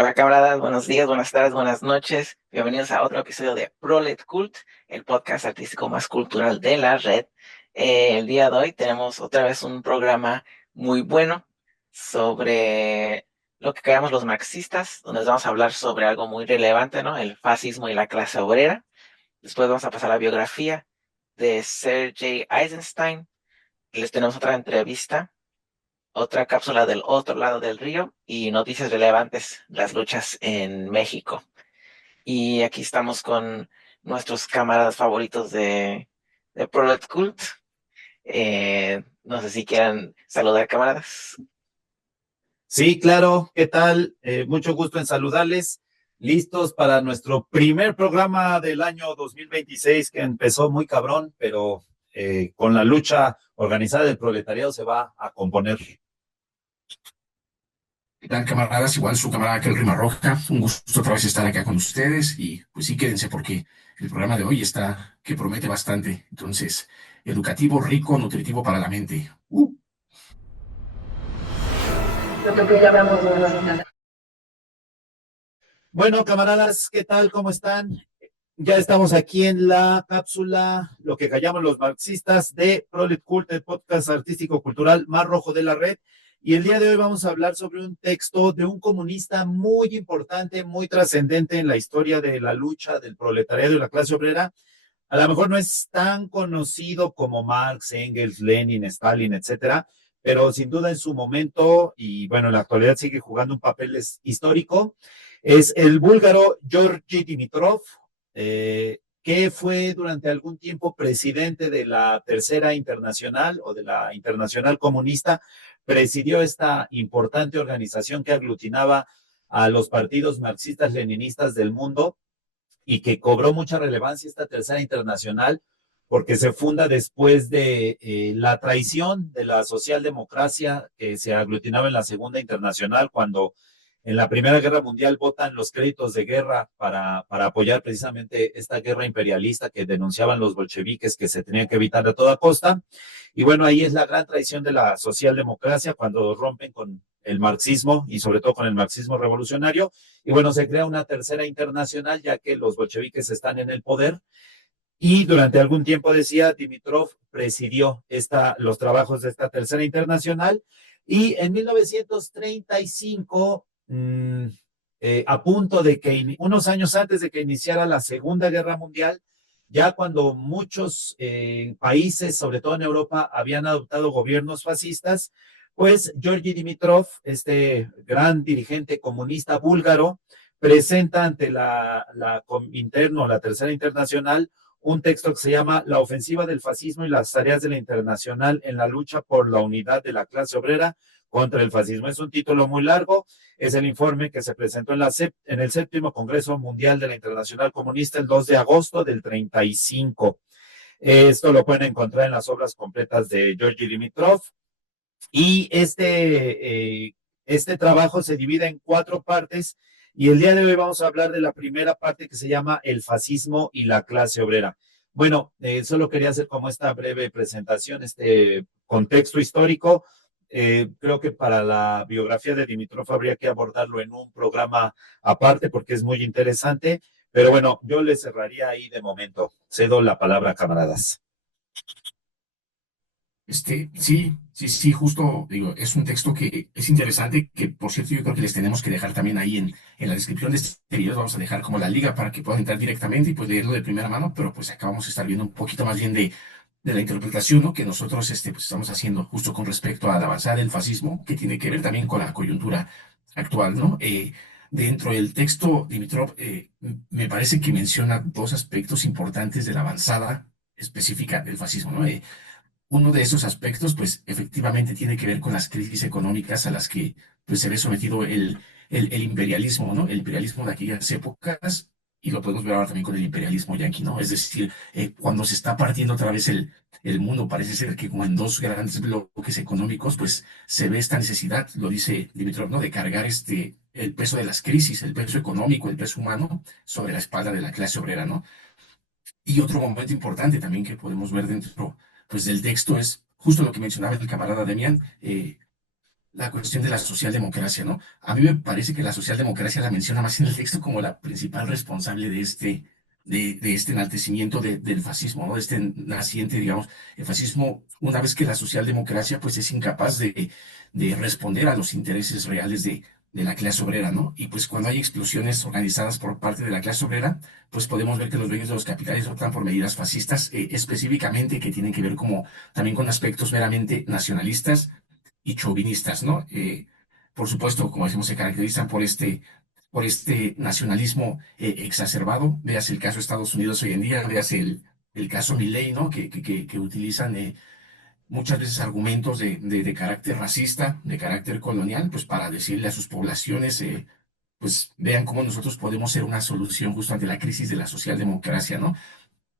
Hola camaradas, buenos días, buenas tardes, buenas noches. Bienvenidos a otro episodio de Prolet Cult, el podcast artístico más cultural de la red. El día de hoy tenemos otra vez un programa muy bueno sobre lo que creamos los marxistas, donde les vamos a hablar sobre algo muy relevante, ¿no? El fascismo y la clase obrera. Después vamos a pasar a la biografía de Sergei Eisenstein. Les tenemos otra entrevista, otra cápsula del otro lado del río y noticias relevantes, las luchas en México. Y aquí estamos con nuestros camaradas favoritos de Prolet Cult. No sé si quieran saludar, camaradas. Sí, claro, ¿qué tal? Mucho gusto en saludarles. Listos para nuestro primer programa del año 2026 que empezó muy cabrón, pero con la lucha organizada del proletariado se va a componer. ¿Qué tal, camaradas? Igual su camarada aquel Rima Roja. Un gusto otra vez estar acá con ustedes y pues sí, quédense porque el programa de hoy está que promete bastante. Entonces, educativo, rico, nutritivo para la mente. Lo que llamamos una. Bueno, camaradas, ¿qué tal? ¿Cómo están? Ya estamos aquí en la cápsula, lo que callamos los marxistas de Prolet Cult, el podcast artístico cultural más rojo de la red. Y el día de hoy vamos a hablar sobre un texto de un comunista muy importante, muy trascendente en la historia de la lucha del proletariado y la clase obrera. A lo mejor no es tan conocido como Marx, Engels, Lenin, Stalin, etcétera, pero sin duda en su momento, y bueno, en la actualidad sigue jugando un papel histórico, es el búlgaro Georgi Dimitrov, que fue durante algún tiempo presidente de la Tercera Internacional o de la Internacional Comunista, presidió esta importante organización que aglutinaba a los partidos marxistas-leninistas del mundo y que cobró mucha relevancia esta Tercera Internacional porque se funda después de la traición de la socialdemocracia que se aglutinaba en la Segunda Internacional, cuando en la Primera Guerra Mundial votan los créditos de guerra para apoyar precisamente esta guerra imperialista que denunciaban los bolcheviques que se tenían que evitar a toda costa. Y bueno, ahí es la gran traición de la socialdemocracia cuando rompen con el marxismo y sobre todo con el marxismo revolucionario. Y bueno, se crea una tercera internacional ya que los bolcheviques están en el poder. Y durante algún tiempo, decía, Dimitrov presidió los trabajos de esta tercera internacional. Y en 1935, a punto de que, unos años antes de que iniciara la Segunda Guerra Mundial, ya cuando muchos países, sobre todo en Europa, habían adoptado gobiernos fascistas, pues Georgi Dimitrov, este gran dirigente comunista búlgaro, presenta ante la Cominterno, la Tercera Internacional, un texto que se llama La ofensiva del fascismo y las tareas de la Internacional en la lucha por la unidad de la clase obrera contra el fascismo. Es un título muy largo, es el informe que se presentó en el séptimo Congreso Mundial de la Internacional Comunista el 2 de agosto del 35. Esto lo pueden encontrar en las obras completas de Georgi Dimitrov. Y este trabajo se divide en cuatro partes y el día de hoy vamos a hablar de la primera parte que se llama El fascismo y la clase obrera. Bueno, solo quería hacer como esta breve presentación, este contexto histórico. Creo que para la biografía de Dimitrov habría que abordarlo en un programa aparte porque es muy interesante, pero bueno, yo le cerraría ahí de momento. Cedo la palabra, camaradas. Sí, justo, digo, es un texto que es interesante, que por cierto yo creo que les tenemos que dejar también ahí en la descripción de este video, vamos a dejar como la liga para que puedan entrar directamente y pues leerlo de primera mano, pero pues acá vamos a estar viendo un poquito más bien de la interpretación, ¿no? Que nosotros pues estamos haciendo justo con respecto a la avanzada del fascismo, que tiene que ver también con la coyuntura actual, ¿no? Dentro del texto, Dimitrov, me parece que menciona dos aspectos importantes de la avanzada específica del fascismo, ¿no? Uno de esos aspectos, pues efectivamente tiene que ver con las crisis económicas a las que pues, se ve sometido el imperialismo, ¿no? El imperialismo de aquellas épocas, y lo podemos ver ahora también con el imperialismo yanqui, ¿no? Es decir, cuando se está partiendo otra vez el mundo, parece ser que como en dos grandes bloques económicos, pues se ve esta necesidad, lo dice Dimitrov, ¿no? De cargar el peso de las crisis, el peso económico, el peso humano, sobre la espalda de la clase obrera, ¿no? Y otro momento importante también que podemos ver dentro pues, del texto es justo lo que mencionaba el camarada Demian. la cuestión de la socialdemocracia, ¿no? A mí me parece que la socialdemocracia la menciona más en el texto como la principal responsable de este enaltecimiento del fascismo, ¿no? De este naciente, digamos, el fascismo, una vez que la socialdemocracia, pues, es incapaz de responder a los intereses reales de la clase obrera, ¿no? Y pues cuando hay explosiones organizadas por parte de la clase obrera, pues podemos ver que los dueños de los capitales optan por medidas fascistas, específicamente que tienen que ver como también con aspectos meramente nacionalistas y chauvinistas, ¿no? Por supuesto, como decimos, se caracterizan por este nacionalismo exacerbado. Veas el caso de Estados Unidos hoy en día, veas el caso Milley, ¿no? Que utilizan muchas veces argumentos de carácter racista, de carácter colonial, pues para decirle a sus poblaciones, pues vean cómo nosotros podemos ser una solución justo ante la crisis de la socialdemocracia, ¿no?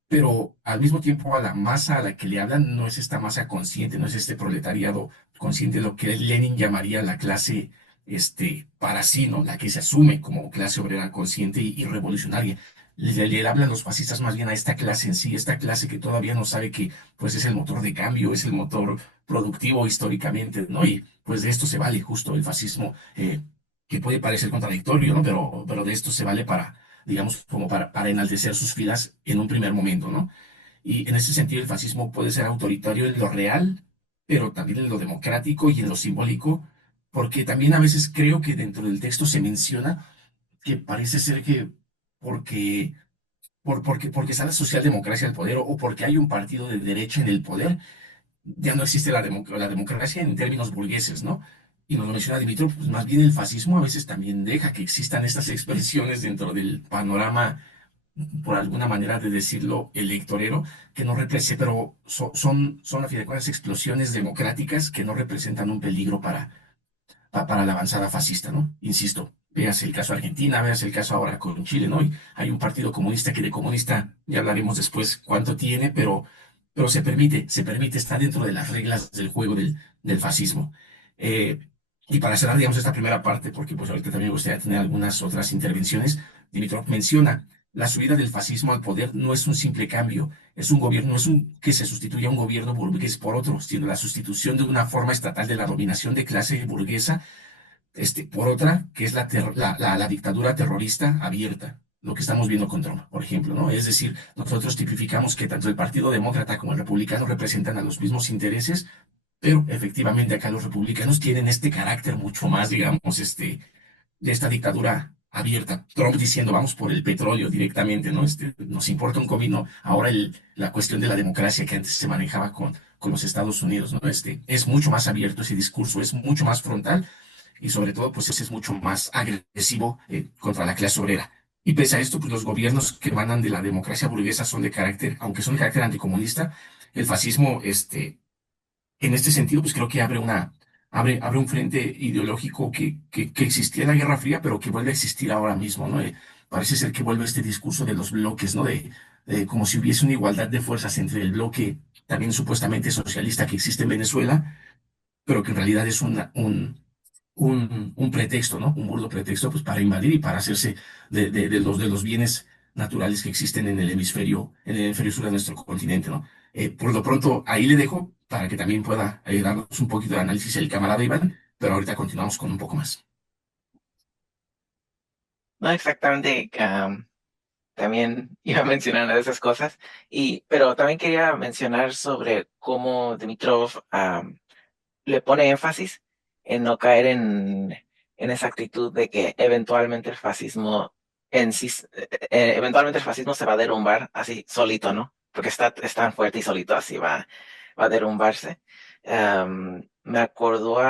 Pero al mismo tiempo a la masa a la que le hablan no es esta masa consciente, no es este proletariado consciente de lo que Lenin llamaría la clase para sí, ¿no? La que se asume como clase obrera consciente y revolucionaria. Le hablan los fascistas más bien a esta clase en sí, esta clase que todavía no sabe que pues es el motor de cambio, es el motor productivo históricamente, ¿no? Y pues de esto se vale justo el fascismo, que puede parecer contradictorio, ¿no? Pero de esto se vale para, digamos, como para enaltecer sus filas en un primer momento, ¿no? Y en ese sentido el fascismo puede ser autoritario en lo real, pero también en lo democrático y en lo simbólico, porque también a veces creo que dentro del texto se menciona que parece ser que porque, porque está la socialdemocracia al poder o porque hay un partido de derecha en el poder, ya no existe la democracia en términos burgueses, ¿no? Y nos lo menciona Dimitrov, pues más bien el fascismo a veces también deja que existan estas expresiones dentro del panorama, por alguna manera de decirlo, electorero, que no representa, pero son a fin de cuentas explosiones democráticas que no representan un peligro para la avanzada fascista, ¿no? Insisto, veas el caso Argentina, veas el caso ahora con Chile, ¿no? Y hay un partido comunista que de comunista ya hablaremos después cuánto tiene, pero se permite, está dentro de las reglas del juego del fascismo. Eh, y para cerrar, digamos, esta primera parte, porque pues ahorita también me gustaría tener algunas otras intervenciones, Dimitrov menciona, la subida del fascismo al poder no es un simple cambio, es un gobierno, no es un que se sustituya a un gobierno burgués por otro, sino la sustitución de una forma estatal de la dominación de clase burguesa, por otra, que es la dictadura terrorista abierta, lo que estamos viendo con Trump, por ejemplo, ¿no? Es decir, nosotros tipificamos que tanto el Partido Demócrata como el Republicano representan a los mismos intereses, pero efectivamente acá los republicanos tienen este carácter mucho más, digamos, de esta dictadura abierta. Trump diciendo, vamos por el petróleo directamente, ¿no? Nos importa un comino. Ahora la cuestión de la democracia que antes se manejaba con los Estados Unidos, ¿no? Es mucho más abierto ese discurso, es mucho más frontal y sobre todo, pues ese es mucho más agresivo contra la clase obrera. Y pese a esto, pues los gobiernos que emanan de la democracia burguesa son de carácter, aunque son de carácter anticomunista, el fascismo, en este sentido, pues creo que abre un frente ideológico que existía en la Guerra Fría, pero que vuelve a existir ahora mismo, ¿no? Parece ser que vuelve este discurso de los bloques, ¿no? De como si hubiese una igualdad de fuerzas entre el bloque también supuestamente socialista que existe en Venezuela, pero que en realidad es un pretexto, ¿no? Un burdo pretexto, pues, para invadir y para hacerse de los bienes naturales que existen en el hemisferio sur de nuestro continente, ¿no? Por lo pronto, ahí le dejo para que también pueda darnos un poquito de análisis el camarada Iván, pero ahorita continuamos con un poco más. No exactamente, también iba a mencionar esas cosas, pero también quería mencionar sobre cómo Dimitrov le pone énfasis en no caer en esa actitud de que eventualmente el fascismo en sí, eventualmente el fascismo se va a derrumbar así solito, ¿no? Porque es tan fuerte y solito así va a derrumbarse. Me acordó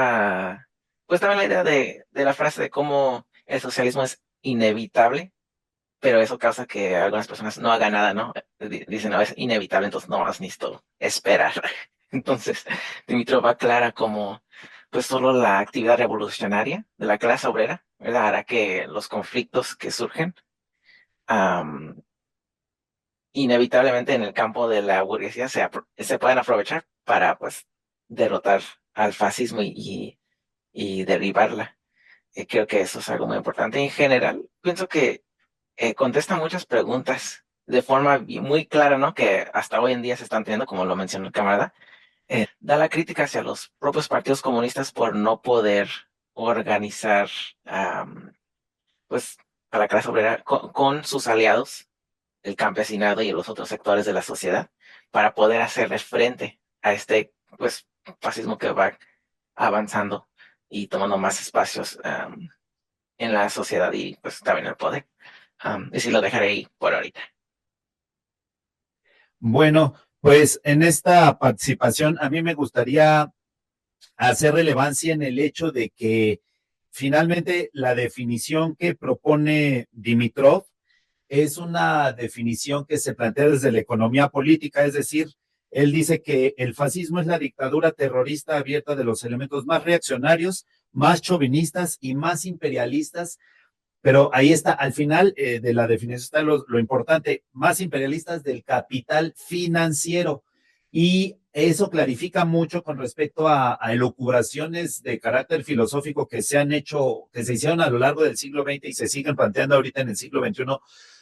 pues también la idea de la frase de cómo el socialismo es inevitable, pero eso causa que algunas personas no hagan nada, ¿no? Dicen, no, es inevitable, entonces no más necesito esperar. Entonces, Dimitrov aclara como, pues solo la actividad revolucionaria de la clase obrera, ¿verdad? Hará que los conflictos que surgen, am, inevitablemente en el campo de la burguesía se puedan aprovechar para, pues, derrotar al fascismo y derribarla. Creo que eso es algo muy importante. En general, pienso que contesta muchas preguntas de forma muy clara, ¿no? Que hasta hoy en día se están teniendo, como lo mencionó el camarada. Da la crítica hacia los propios partidos comunistas por no poder organizar, pues, a la clase obrera con sus aliados, el campesinado y los otros sectores de la sociedad, para poder hacerle frente a este, pues, fascismo que va avanzando y tomando más espacios en la sociedad y, pues, también el poder. Y sí lo dejaré ahí por ahorita. Bueno, pues en esta participación a mí me gustaría hacer relevancia en el hecho de que finalmente la definición que propone Dimitrov es una definición que se plantea desde la economía política, es decir, él dice que el fascismo es la dictadura terrorista abierta de los elementos más reaccionarios, más chauvinistas y más imperialistas, pero ahí está, al final de la definición está lo importante, más imperialistas del capital financiero. Y eso clarifica mucho con respecto a elucubraciones de carácter filosófico que se han hecho, que se hicieron a lo largo del siglo XX y se siguen planteando ahorita en el siglo XXI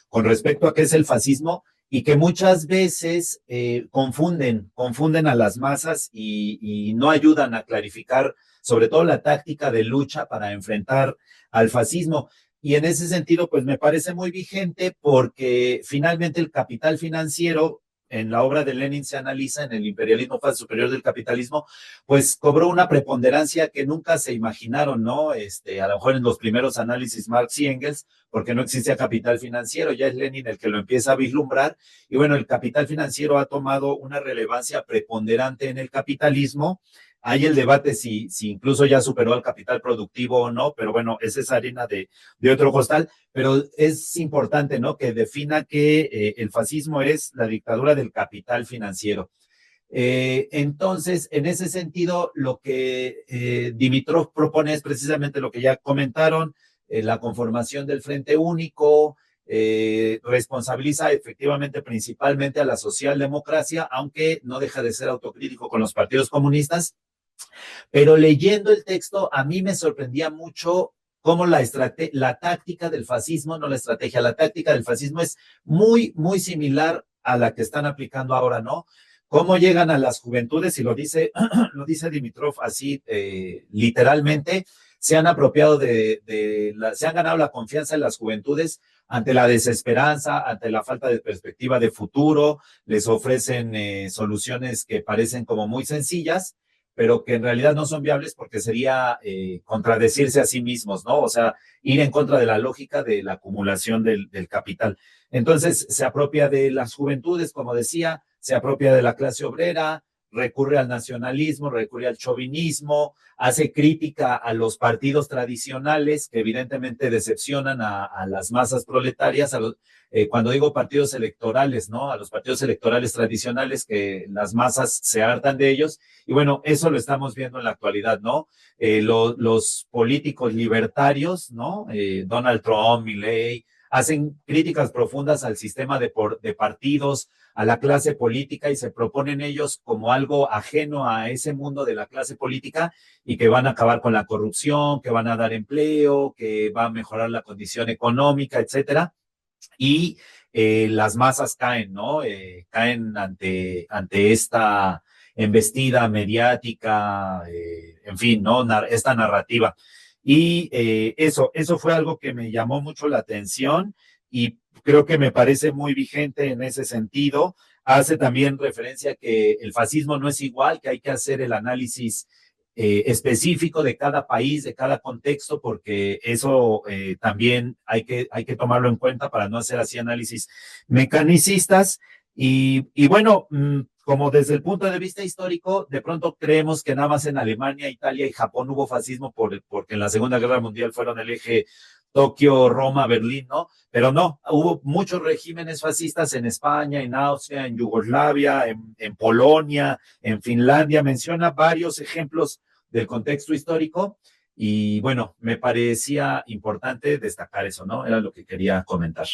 con respecto a qué es el fascismo y que muchas veces confunden a las masas y no ayudan a clarificar sobre todo la táctica de lucha para enfrentar al fascismo. Y en ese sentido, pues me parece muy vigente porque finalmente el capital financiero, en la obra de Lenin se analiza en el imperialismo fase superior del capitalismo, pues cobró una preponderancia que nunca se imaginaron, ¿no? A lo mejor en los primeros análisis Marx y Engels, porque no existía capital financiero, ya es Lenin el que lo empieza a vislumbrar, y bueno, el capital financiero ha tomado una relevancia preponderante en el capitalismo. Hay el debate si incluso ya superó al capital productivo o no, pero bueno, esa es harina de otro costal, pero es importante, ¿no? Que defina que el fascismo es la dictadura del capital financiero. Entonces, en ese sentido, lo que Dimitrov propone es precisamente lo que ya comentaron, la conformación del Frente Único, responsabiliza efectivamente principalmente a la socialdemocracia, aunque no deja de ser autocrítico con los partidos comunistas. Pero leyendo el texto, a mí me sorprendía mucho cómo la táctica del fascismo, no la estrategia, la táctica del fascismo es muy, muy similar a la que están aplicando ahora, ¿no? Cómo llegan a las juventudes, y lo dice Dimitrov así, literalmente, se han apropiado se han ganado la confianza de las juventudes ante la desesperanza, ante la falta de perspectiva de futuro, les ofrecen soluciones que parecen como muy sencillas, pero que en realidad no son viables porque sería contradecirse a sí mismos, ¿no? O sea, ir en contra de la lógica de la acumulación del capital. Entonces, se apropia de las juventudes, como decía, se apropia de la clase obrera, recurre al nacionalismo, recurre al chauvinismo, hace crítica a los partidos tradicionales que evidentemente decepcionan a las masas proletarias, cuando digo partidos electorales, ¿no? A los partidos electorales tradicionales que las masas se hartan de ellos. Y bueno, eso lo estamos viendo en la actualidad, ¿no? Los políticos libertarios, ¿no? Donald Trump, Milley, hacen críticas profundas al sistema de partidos, a la clase política y se proponen ellos como algo ajeno a ese mundo de la clase política y que van a acabar con la corrupción, que van a dar empleo, que va a mejorar la condición económica, etcétera. Y las masas caen, ¿no? Caen ante esta embestida mediática, en fin, ¿no? Esta narrativa. Y eso fue algo que me llamó mucho la atención y creo que me parece muy vigente en ese sentido. Hace también referencia a que el fascismo no es igual, que hay que hacer el análisis específico de cada país, de cada contexto, porque eso también hay que tomarlo en cuenta para no hacer así análisis mecanicistas. Y bueno, como desde el punto de vista histórico, de pronto creemos que nada más en Alemania, Italia y Japón hubo fascismo porque en la Segunda Guerra Mundial fueron el eje Tokio, Roma, Berlín, ¿no? Pero no, hubo muchos regímenes fascistas en España, en Austria, en Yugoslavia, en Polonia, en Finlandia. Menciona varios ejemplos del contexto histórico y bueno, me parecía importante destacar eso, ¿no? Era lo que quería comentar.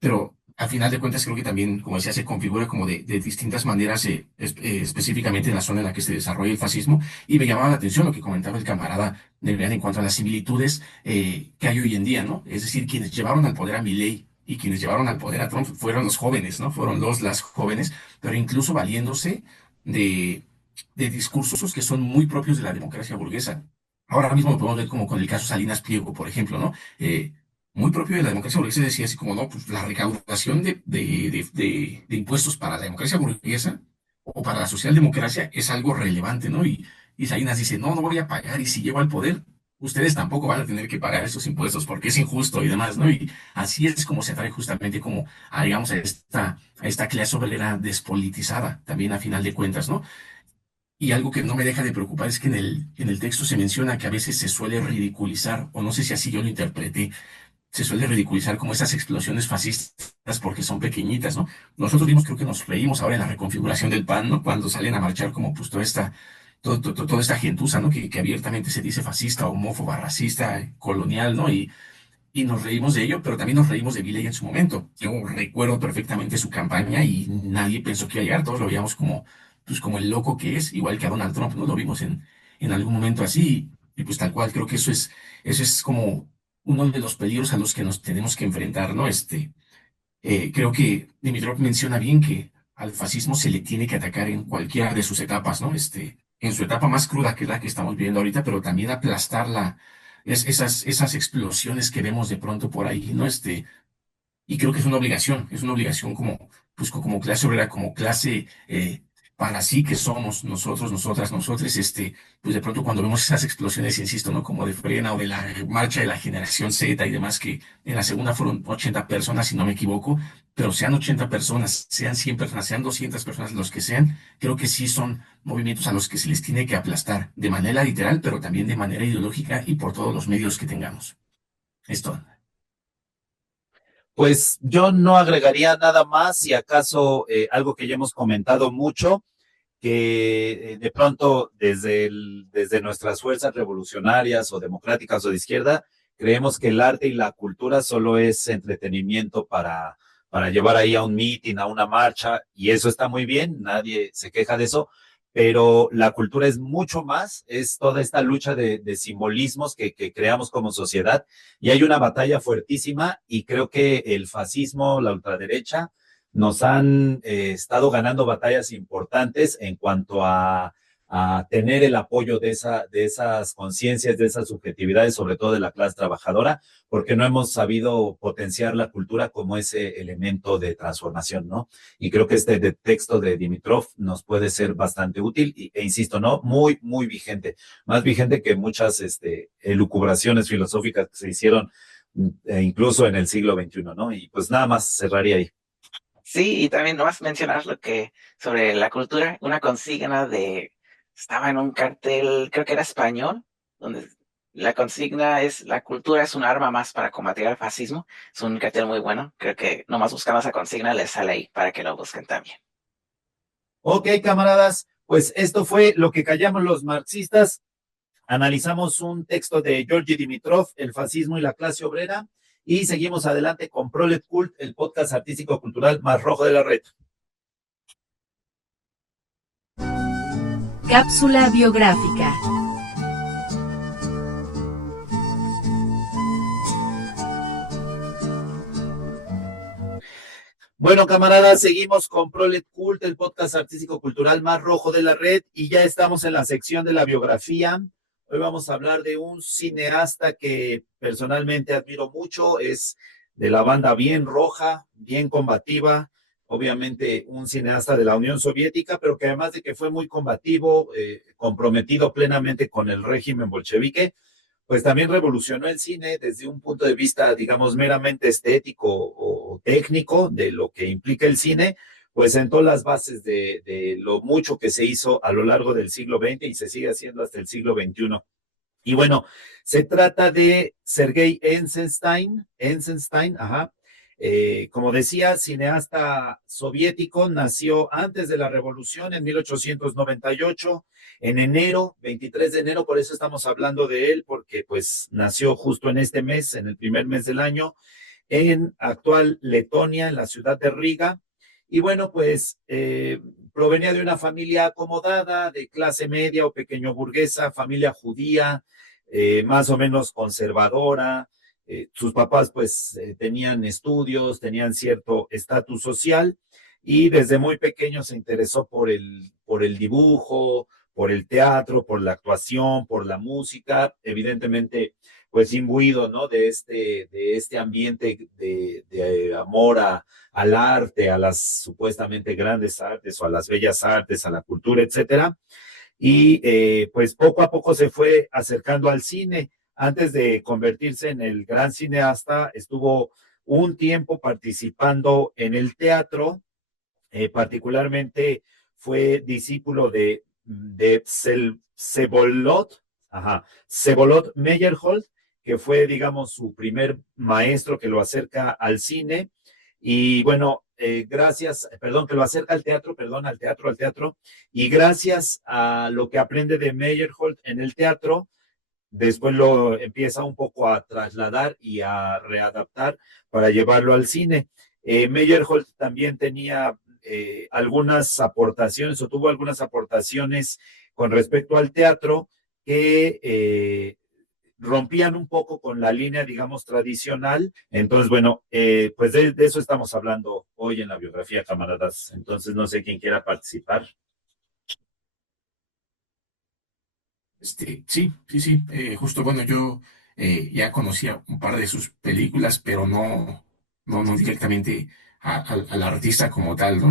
Pero al final de cuentas creo que también, como decía, se configura como de distintas maneras, específicamente en la zona en la que se desarrolla el fascismo. Y me llamaba la atención lo que comentaba el camarada Negrán en cuanto a las similitudes que hay hoy en día, ¿no? Es decir, quienes llevaron al poder a Milei y quienes llevaron al poder a Trump fueron los jóvenes, ¿no? Fueron las jóvenes, pero incluso valiéndose de, de discursos que son muy propios de la democracia burguesa. Ahora mismo lo podemos ver como con el caso Salinas Pliego, por ejemplo, ¿no? Muy propio de la democracia burguesa decía así como, no, pues la recaudación de impuestos para la democracia burguesa o para la socialdemocracia es algo relevante, ¿no? Y Salinas dice, no, no voy a pagar y si llego al poder, ustedes tampoco van a tener que pagar esos impuestos porque es injusto y demás, ¿no? Y así es como se atrae justamente como, a, digamos, a esta clase obrera despolitizada, también a final de cuentas, ¿no? Y algo que no me deja de preocupar es que en el texto se menciona que a veces se suele ridiculizar, o no sé si así yo lo interpreté, se suele ridiculizar como esas explosiones fascistas porque son pequeñitas, ¿no? Nosotros vimos, creo que nos reímos ahora en la reconfiguración del PAN, ¿no? Cuando salen a marchar como pues toda esta gentuza, ¿no? Que abiertamente se dice fascista, homófoba, racista, colonial, ¿no? Y nos reímos de ello, pero también nos reímos de Milei en su momento. Yo recuerdo perfectamente su campaña y nadie pensó que iba a llegar, todos lo veíamos como, pues, como el loco que es, igual que a Donald Trump, ¿no? Lo vimos en algún momento así, y pues tal cual, creo que eso es como uno de los peligros a los que nos tenemos que enfrentar, ¿no? Creo que Dimitrov menciona bien que al fascismo se le tiene que atacar en cualquiera de sus etapas, ¿no? En su etapa más cruda, que es la que estamos viviendo ahorita, pero también aplastarla, esas explosiones que vemos de pronto por ahí, ¿no? Y creo que es una obligación como, pues, como clase obrera, como clase para sí que somos nosotros, nosotras, nosotres, pues de pronto cuando vemos esas explosiones, insisto, ¿no? Como de Frena o de la marcha de la generación Z y demás, que en la segunda fueron 80 personas, si no me equivoco, pero sean 80 personas, sean 100 personas, sean 200 personas, los que sean, creo que sí son movimientos a los que se les tiene que aplastar de manera literal, pero también de manera ideológica y por todos los medios que tengamos. Esto. Pues yo no agregaría nada más, si acaso algo que ya hemos comentado mucho, que de pronto desde nuestras fuerzas revolucionarias o democráticas o de izquierda, creemos que el arte y la cultura solo es entretenimiento para llevar ahí a un meeting, a una marcha, y eso está muy bien, nadie se queja de eso, pero la cultura es mucho más, es toda esta lucha de simbolismos que creamos como sociedad, y hay una batalla fuertísima, y creo que el fascismo, la ultraderecha, nos han estado ganando batallas importantes en cuanto a tener el apoyo de esas conciencias, de esas subjetividades, sobre todo de la clase trabajadora, porque no hemos sabido potenciar la cultura como ese elemento de transformación, ¿no? Y creo que este texto de Dimitrov nos puede ser bastante útil e insisto, ¿no? Muy, muy vigente, más vigente que muchas elucubraciones filosóficas que se hicieron incluso en el siglo XXI, ¿no? Y pues nada más cerraría ahí. Sí, y también nomás mencionar lo que sobre la cultura, una consigna estaba en un cartel, creo que era español, donde la consigna es, la cultura es un arma más para combatir al fascismo. Es un cartel muy bueno, creo que nomás buscando esa consigna les sale ahí para que lo busquen también. Ok, camaradas, pues esto fue lo que callamos los marxistas. Analizamos un texto de Georgi Dimitrov, El fascismo y la clase obrera, y seguimos adelante con Prolet Cult, el podcast artístico cultural más rojo de la red. Cápsula biográfica. Bueno, camaradas, seguimos con Prolet Cult, el podcast artístico cultural más rojo de la red, y ya estamos en la sección de la biografía. Hoy vamos a hablar de un cineasta que personalmente admiro mucho, es de la banda bien roja, bien combativa, obviamente un cineasta de la Unión Soviética, pero que además de que fue muy combativo, comprometido plenamente con el régimen bolchevique, pues también revolucionó el cine desde un punto de vista, digamos, meramente estético o técnico de lo que implica el cine, pues sentó las bases de lo mucho que se hizo a lo largo del siglo XX y se sigue haciendo hasta el siglo XXI. Y bueno, se trata de Sergei Eisenstein, ajá. Como decía, cineasta soviético, nació antes de la revolución en 1898, en enero, 23 de enero, por eso estamos hablando de él, porque pues nació justo en este mes, en el primer mes del año, en actual Letonia, en la ciudad de Riga. Y bueno, pues provenía de una familia acomodada, de clase media o pequeño burguesa, familia judía, más o menos conservadora. Sus papás pues tenían estudios, tenían cierto estatus social y desde muy pequeño se interesó por el dibujo, por el teatro, por la actuación, por la música, evidentemente, pues imbuido, ¿no? De este ambiente de amor al arte, a las supuestamente grandes artes o a las bellas artes, a la cultura, etcétera. Y pues poco a poco se fue acercando al cine. Antes de convertirse en el gran cineasta, estuvo un tiempo participando en el teatro, particularmente fue discípulo de Cebolot Meyerhold, que fue, digamos, su primer maestro que lo acerca al cine. Y bueno, perdón, que lo acerca al teatro, perdón, al teatro, y gracias a lo que aprende de Meyerhold en el teatro, después lo empieza un poco a trasladar y a readaptar para llevarlo al cine. Meyerhold también tenía algunas aportaciones o tuvo algunas aportaciones con respecto al teatro que rompían un poco con la línea, digamos, tradicional. Entonces, bueno, pues de eso estamos hablando hoy en la biografía, camaradas. Entonces, no sé quién quiera participar. Sí. Justo, bueno, yo ya conocía un par de sus películas, pero no directamente al artista como tal, ¿no?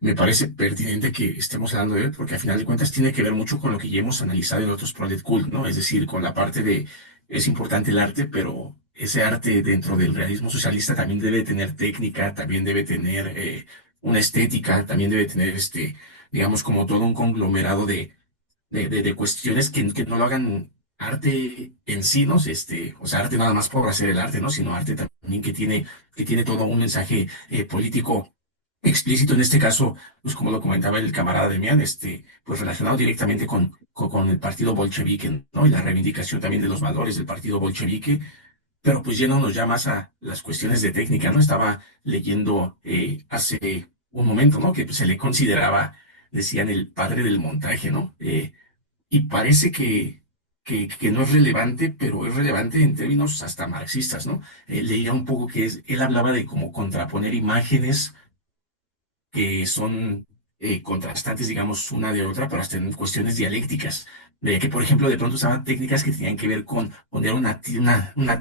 Me parece pertinente que estemos hablando de él, porque al final de cuentas tiene que ver mucho con lo que ya hemos analizado en otros Project Cult, ¿no? Es decir, con la parte de, es importante el arte, pero ese arte dentro del realismo socialista también debe tener técnica, también debe tener una estética, también debe tener, digamos, como todo un conglomerado de cuestiones que no lo hagan arte en sí, ¿no? O sea, arte nada más por hacer el arte, ¿no? Sino arte también que tiene todo un mensaje político explícito, en este caso, pues como lo comentaba el camarada Demián, pues relacionado directamente con el partido bolchevique, ¿no? Y la reivindicación también de los valores del partido bolchevique, pero pues yéndonos ya más a las cuestiones de técnica, ¿no? Estaba leyendo hace un momento, ¿no? Que pues, se le consideraba, decían, el padre del montaje, ¿no? Y parece que no es relevante, pero es relevante en términos hasta marxistas, ¿no? Leía un poco él hablaba de cómo contraponer imágenes que son contrastantes, digamos, una de otra, pero hasta en cuestiones dialécticas. De que, por ejemplo, de pronto usaban técnicas que tenían que ver con poner una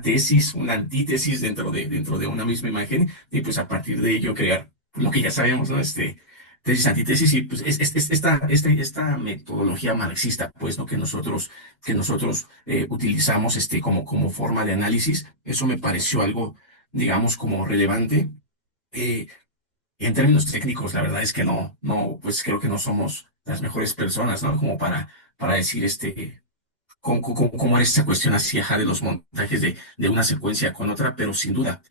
tesis, una antítesis dentro de una misma imagen, y pues a partir de ello crear lo que ya sabemos, ¿no? Tesis, antítesis, y pues esta metodología marxista, pues, ¿no? Que nosotros utilizamos como forma de análisis, eso me pareció algo, digamos, como relevante. Eh, en términos técnicos, la verdad es que pues creo que no somos las mejores personas, ¿no? Como para decir cómo era esta cuestión así, ajá, de los montajes de una secuencia con otra, pero sin duda,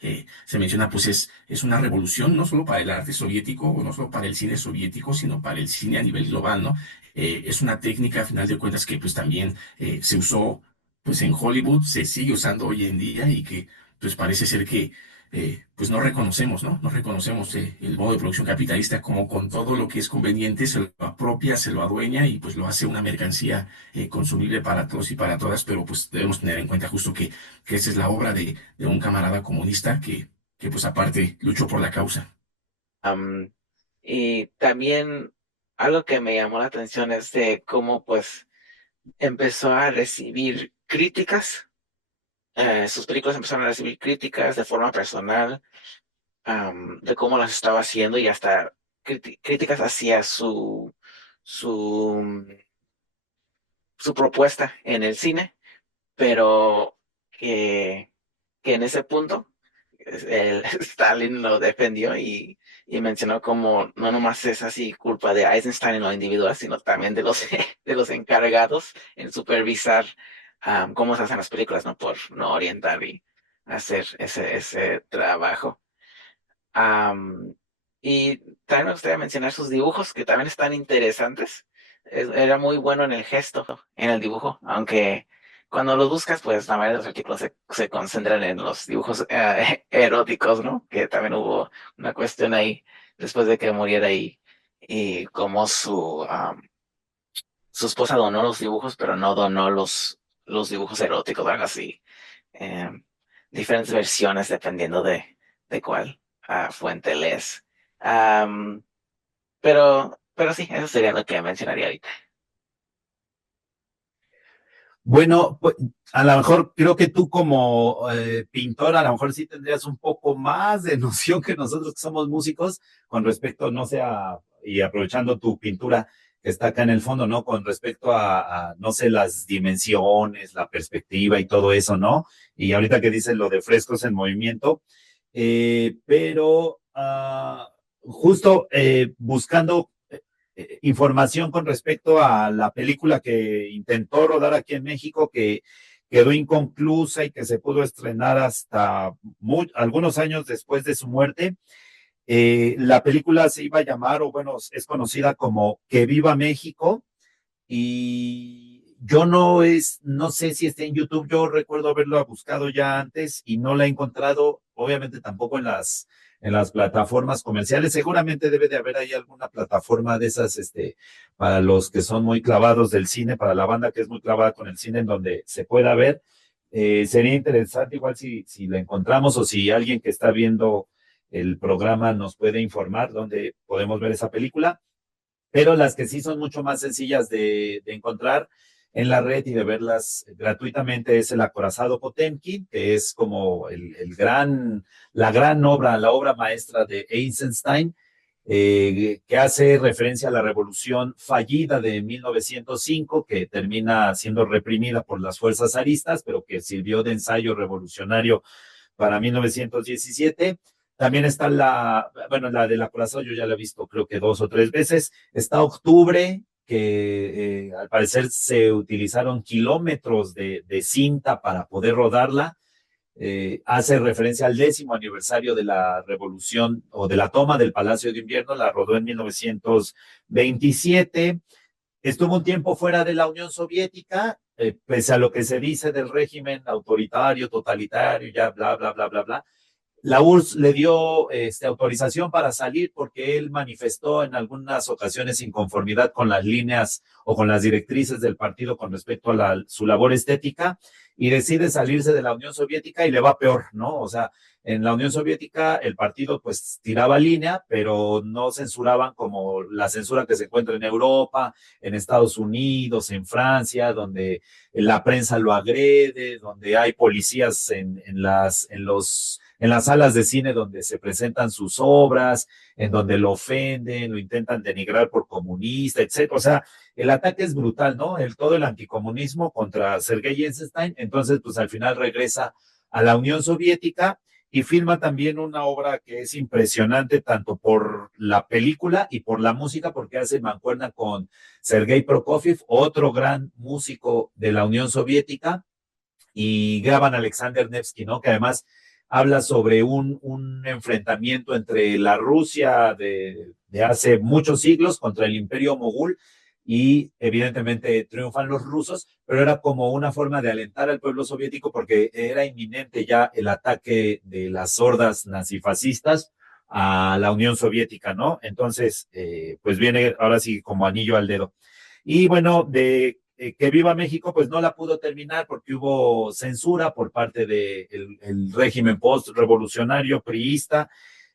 se menciona, pues es una revolución, no solo para el arte soviético, o no solo para el cine soviético, sino para el cine a nivel global, ¿no? Es una técnica, a final de cuentas, que pues también se usó, pues en Hollywood, se sigue usando hoy en día y que, pues parece ser que pues no reconocemos, ¿no? No reconocemos el modo de producción capitalista como con todo lo que es conveniente, se lo apropia, se lo adueña y pues lo hace una mercancía consumible para todos y para todas, pero pues debemos tener en cuenta justo que esa es la obra de un camarada comunista que pues aparte luchó por la causa. Am, y también algo que me llamó la atención es de cómo pues empezó a recibir críticas. Sus películas empezaron a recibir críticas de forma personal, de cómo las estaba haciendo y hasta críticas hacia su, su propuesta en el cine, pero que en ese punto Stalin lo defendió y mencionó como no nomás es así culpa de Eisenstein en lo individual, sino también de los, de los encargados en supervisar cómo se hacen las películas, ¿no? Por no orientar y hacer ese trabajo. Am, y también me gustaría mencionar sus dibujos, que también están interesantes. Era muy bueno en el gesto, en el dibujo, aunque cuando los buscas, pues la mayoría de los artículos se concentran en los dibujos eróticos, ¿no? Que también hubo una cuestión ahí después de que muriera y como su esposa donó los dibujos, pero no donó los dibujos eróticos, algo así. Em, Diferentes versiones dependiendo de cuál fuente lees. Pero sí, eso sería lo que mencionaría ahorita. Bueno, pues, a lo mejor creo que tú como pintor, a lo mejor sí tendrías un poco más de noción que nosotros que somos músicos con respecto, no sé, y aprovechando tu pintura que está acá en el fondo, ¿no? Con respecto no sé, las dimensiones, la perspectiva y todo eso, ¿no? Y ahorita que dices lo de frescos en movimiento, pero justo buscando información con respecto a la película que intentó rodar aquí en México, que quedó inconclusa y que se pudo estrenar hasta algunos años después de su muerte. La película se iba a llamar, o bueno, es conocida como Que Viva México, y yo no sé si está en YouTube, yo recuerdo haberlo buscado ya antes y no la he encontrado, obviamente tampoco en las plataformas comerciales, seguramente debe de haber ahí alguna plataforma de esas, para los que son muy clavados del cine, para la banda que es muy clavada con el cine, en donde se pueda ver. Sería interesante igual si la encontramos o si alguien que está viendo el programa nos puede informar dónde podemos ver esa película, pero las que sí son mucho más sencillas de encontrar en la red y de verlas gratuitamente es El Acorazado Potemkin, que es como la gran obra, la obra maestra de Eisenstein, que hace referencia a la revolución fallida de 1905, que termina siendo reprimida por las fuerzas zaristas, pero que sirvió de ensayo revolucionario para 1917. También está la del acorazado, yo ya la he visto creo que 2 o 3 veces. Está Octubre, que al parecer se utilizaron kilómetros de cinta para poder rodarla. Hace referencia al 10º aniversario de la revolución o de la toma del Palacio de Invierno, la rodó en 1927. Estuvo un tiempo fuera de la Unión Soviética, pese a lo que se dice del régimen autoritario, totalitario, ya bla, bla, bla, bla, bla. La URSS le dio autorización para salir porque él manifestó en algunas ocasiones inconformidad con las líneas o con las directrices del partido con respecto a su labor estética, y decide salirse de la Unión Soviética y le va peor, ¿no? O sea, en la Unión Soviética el partido pues tiraba línea, pero no censuraban como la censura que se encuentra en Europa, en Estados Unidos, en Francia, donde la prensa lo agrede, donde hay policías en las salas de cine donde se presentan sus obras, en donde lo ofenden, lo intentan denigrar por comunista, etcétera. O sea, el ataque es brutal, ¿no? Todo el anticomunismo contra Sergei Eisenstein. Entonces, pues al final regresa a la Unión Soviética y filma también una obra que es impresionante tanto por la película y por la música, porque hace mancuerna con Sergei Prokofiev, otro gran músico de la Unión Soviética, y graban a Alexander Nevsky, ¿no? Que además habla sobre un enfrentamiento entre la Rusia de hace muchos siglos contra el Imperio Mogul, y evidentemente triunfan los rusos, pero era como una forma de alentar al pueblo soviético porque era inminente ya el ataque de las hordas nazifascistas a la Unión Soviética, ¿no? Entonces, pues viene ahora sí como anillo al dedo. Y bueno, de Que Viva México, pues no la pudo terminar porque hubo censura por parte del el régimen post-revolucionario priista.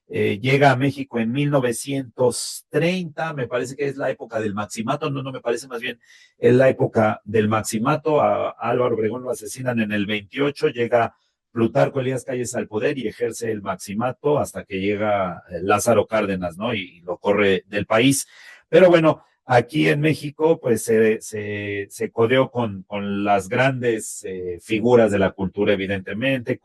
Llega a México en 1930, me parece que es la época del maximato, no me parece, más bien es la época del maximato. A Álvaro Obregón lo asesinan en el 28, llega Plutarco Elías Calles al poder y ejerce el maximato hasta que llega Lázaro Cárdenas, ¿no? Y lo corre del país. Pero bueno, aquí en México, pues se codeó con las grandes figuras de la cultura, evidentemente,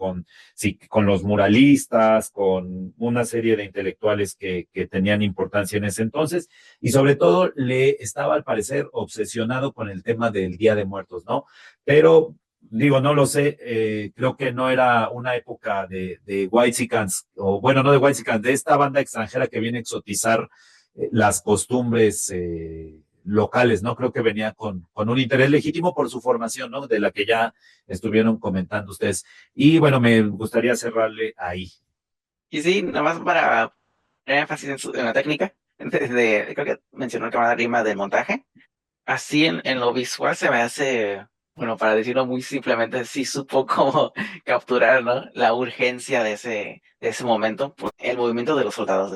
sí, con los muralistas, con una serie de intelectuales que tenían importancia en ese entonces, y sobre todo le estaba al parecer obsesionado con el tema del Día de Muertos, ¿no? Pero digo, no lo sé, creo que no era una época de Whitexicans, o bueno, no de Whitexicans, de esta banda extranjera que viene a exotizar las costumbres locales, ¿no? Creo que venía con un interés legítimo por su formación, ¿no? De la que ya estuvieron comentando ustedes. Y bueno, me gustaría cerrarle ahí. Y sí, nada más para poner énfasis en la técnica, creo que mencionó el camarada Rima del montaje. Así en lo visual se me hace, bueno, para decirlo muy simplemente, sí supo cómo capturar, ¿no? La urgencia de ese momento, por el movimiento de los soldados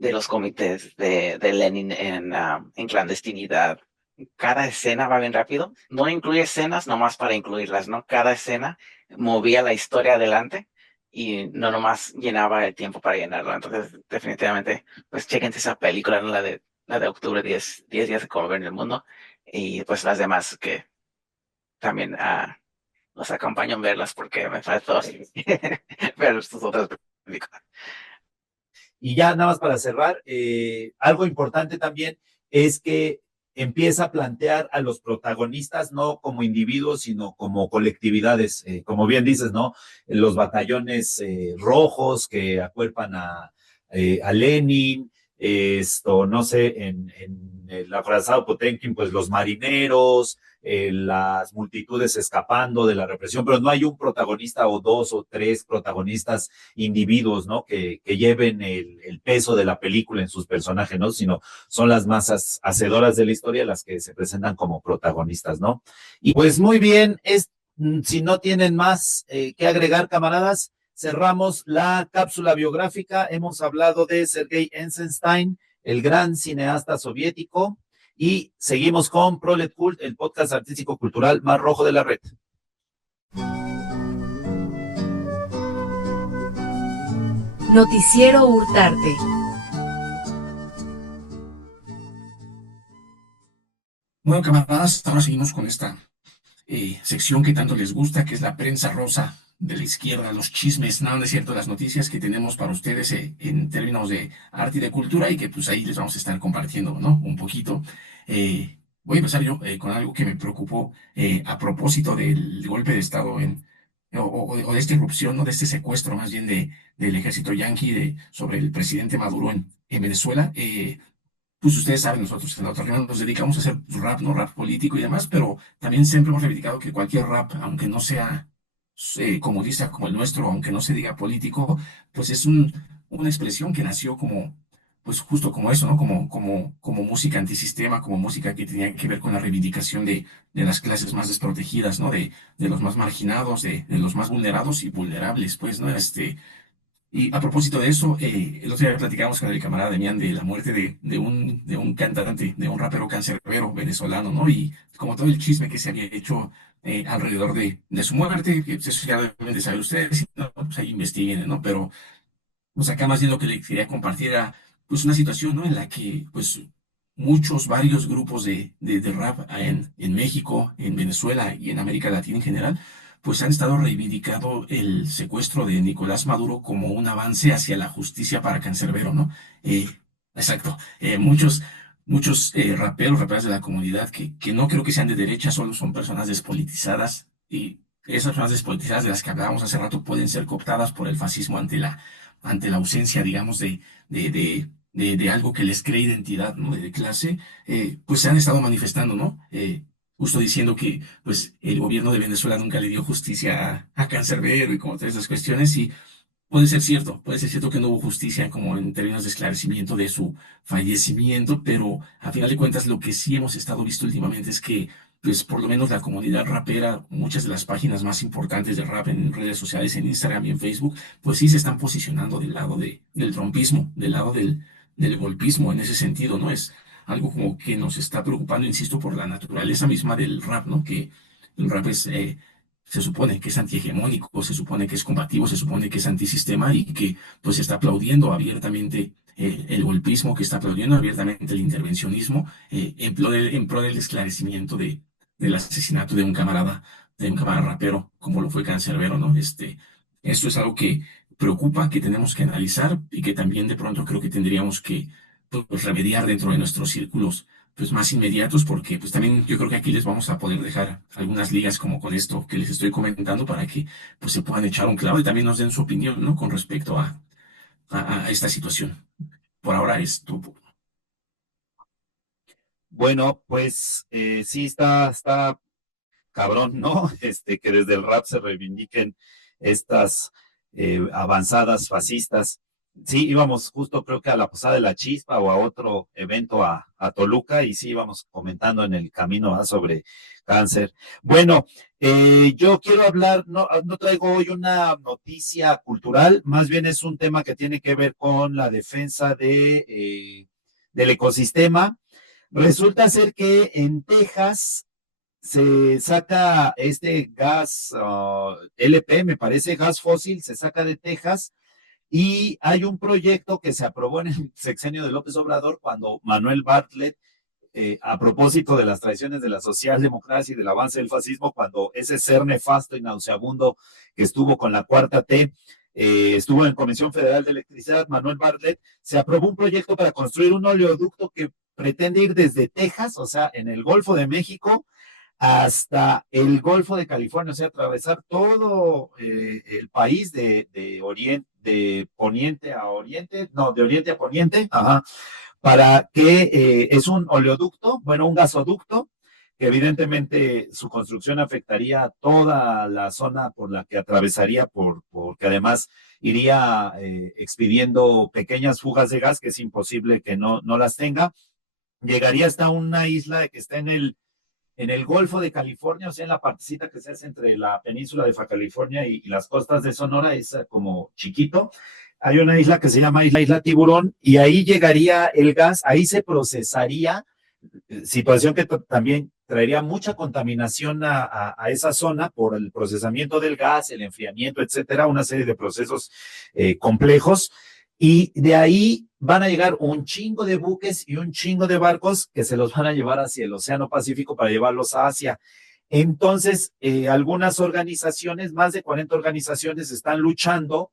de los comités de Lenin en clandestinidad. Cada escena va bien rápido. No incluye escenas nomás para incluirlas, ¿no? Cada escena movía la historia adelante y no nomás llenaba el tiempo para llenarlo. Entonces, definitivamente, pues chequense esa película, ¿no? La de octubre, 10 días de cómo ver en el mundo. Y pues las demás que también los acompaño en verlas porque me faltó ver sus otras películas. Y ya nada más para cerrar, algo importante también es que empieza a plantear a los protagonistas no como individuos, sino como colectividades. Como bien dices, ¿no? Los batallones rojos que acuerpan a Lenin, esto, no sé, en el acorazado Potemkin, pues los marineros, las multitudes escapando de la represión, pero no hay un protagonista o dos o tres protagonistas individuos, ¿no? Que lleven el peso de la película en sus personajes, ¿no? Sino son las masas hacedoras de la historia las que se presentan como protagonistas, ¿no? Y pues muy bien, si no tienen más que agregar, camaradas, cerramos la cápsula biográfica. Hemos hablado de Sergei Eisenstein, el gran cineasta soviético, y seguimos con Prolet Cult, el podcast artístico cultural más rojo de la red. Noticiero Hurtarte. Bueno, camaradas, ahora seguimos con esta sección que tanto les gusta, que es la prensa rosa de la izquierda, los chismes, no, no es cierto, las noticias que tenemos para ustedes en términos de arte y de cultura y que pues ahí les vamos a estar compartiendo, ¿no? Un poquito. Voy a empezar yo con algo que me preocupó a propósito del golpe de Estado o de esta irrupción, ¿no? De este secuestro más bien del ejército yanqui sobre el presidente Maduro en Venezuela. Pues ustedes saben, nosotros en la otra reunión nos dedicamos a hacer rap, ¿no? Rap político y demás, pero también siempre hemos reivindicado que cualquier rap, aunque no sea comunista como el nuestro, aunque no se diga político, pues es una expresión que nació como, pues justo como eso, ¿no? Como música antisistema, como música que tenía que ver con la reivindicación de las clases más desprotegidas, ¿no? De los más marginados, de los más vulnerados y vulnerables, pues, ¿no? Y a propósito de eso, el otro día platicábamos con el camarada Demián de la muerte de un cantante, de un rapero cancerbero venezolano, ¿no? Y como todo el chisme que se había hecho alrededor de su muerte, que pues, eso ya deben de saber ustedes, y no, pues ahí investiguen, ¿no? Pero pues acá más bien lo que le quería compartir era pues una situación, ¿no? En la que pues varios grupos de rap en México, en Venezuela y en América Latina en general, pues han estado reivindicando el secuestro de Nicolás Maduro como un avance hacia la justicia para Cancerbero, ¿no? Eh, exacto. Muchos raperas de la comunidad que no creo que sean de derecha, solo son personas despolitizadas y esas personas despolitizadas de las que hablábamos hace rato pueden ser cooptadas por el fascismo ante la ausencia, digamos, de algo que les cree identidad, ¿no? De clase, pues se han estado manifestando, ¿no? Justo diciendo que, pues, el gobierno de Venezuela nunca le dio justicia a Cancerbero y como todas esas cuestiones, y puede ser cierto que no hubo justicia como en términos de esclarecimiento de su fallecimiento, pero a final de cuentas lo que sí hemos estado visto últimamente es que, pues por lo menos la comunidad rapera, muchas de las páginas más importantes de rap en redes sociales, en Instagram y en Facebook, pues sí se están posicionando del lado del trumpismo, del lado del golpismo en ese sentido, ¿no? Es algo como que nos está preocupando, insisto, por la naturaleza misma del rap, ¿no? Que el rap se supone que es antihegemónico, se supone que es combativo, se supone que es antisistema y que pues está aplaudiendo abiertamente el golpismo, que está aplaudiendo abiertamente el intervencionismo en pro del esclarecimiento del asesinato de un camarada rapero, como lo fue Cancerbero, ¿no? Esto es algo que preocupa, que tenemos que analizar y que también de pronto creo que tendríamos que pues, remediar dentro de nuestros círculos pues más inmediatos, porque pues también yo creo que aquí les vamos a poder dejar algunas ligas como con esto que les estoy comentando para que pues se puedan echar un clavo y también nos den su opinión, ¿no? Con respecto a esta situación. Por ahora es todo. Bueno, pues sí está cabrón, ¿no? Que desde el rap se reivindiquen estas avanzadas fascistas. Sí, íbamos justo creo que a la Posada de la Chispa o a otro evento a Toluca y sí íbamos comentando en el camino sobre cáncer. Bueno, yo quiero hablar, no traigo hoy una noticia cultural, más bien es un tema que tiene que ver con la defensa del ecosistema. Resulta ser que en Texas se saca este gas LP, me parece, gas fósil, se saca de Texas y hay un proyecto que se aprobó en el sexenio de López Obrador cuando Manuel Bartlett, a propósito de las traiciones de la socialdemocracia y del avance del fascismo, cuando ese ser nefasto y nauseabundo que estuvo con la cuarta T, estuvo en Comisión Federal de Electricidad, Manuel Bartlett, se aprobó un proyecto para construir un oleoducto que pretende ir desde Texas, o sea, en el Golfo de México, hasta el Golfo de California, o sea, atravesar todo el país de poniente a oriente, no, de oriente a poniente, ajá, para que es un oleoducto, bueno, un gasoducto, que evidentemente su construcción afectaría a toda la zona por la que atravesaría, porque además iría expidiendo pequeñas fugas de gas, que es imposible que no las tenga. Llegaría hasta una isla que está en el Golfo de California, o sea, en la partecita que se hace entre la península de Baja California y las costas de Sonora, es como chiquito. Hay una isla que se llama Isla Tiburón y ahí llegaría el gas, ahí se procesaría, situación que también traería mucha contaminación a esa zona por el procesamiento del gas, el enfriamiento, etcétera, una serie de procesos complejos. Y de ahí van a llegar un chingo de buques y un chingo de barcos que se los van a llevar hacia el Océano Pacífico para llevarlos a Asia. Entonces, algunas organizaciones, más de 40 organizaciones, están luchando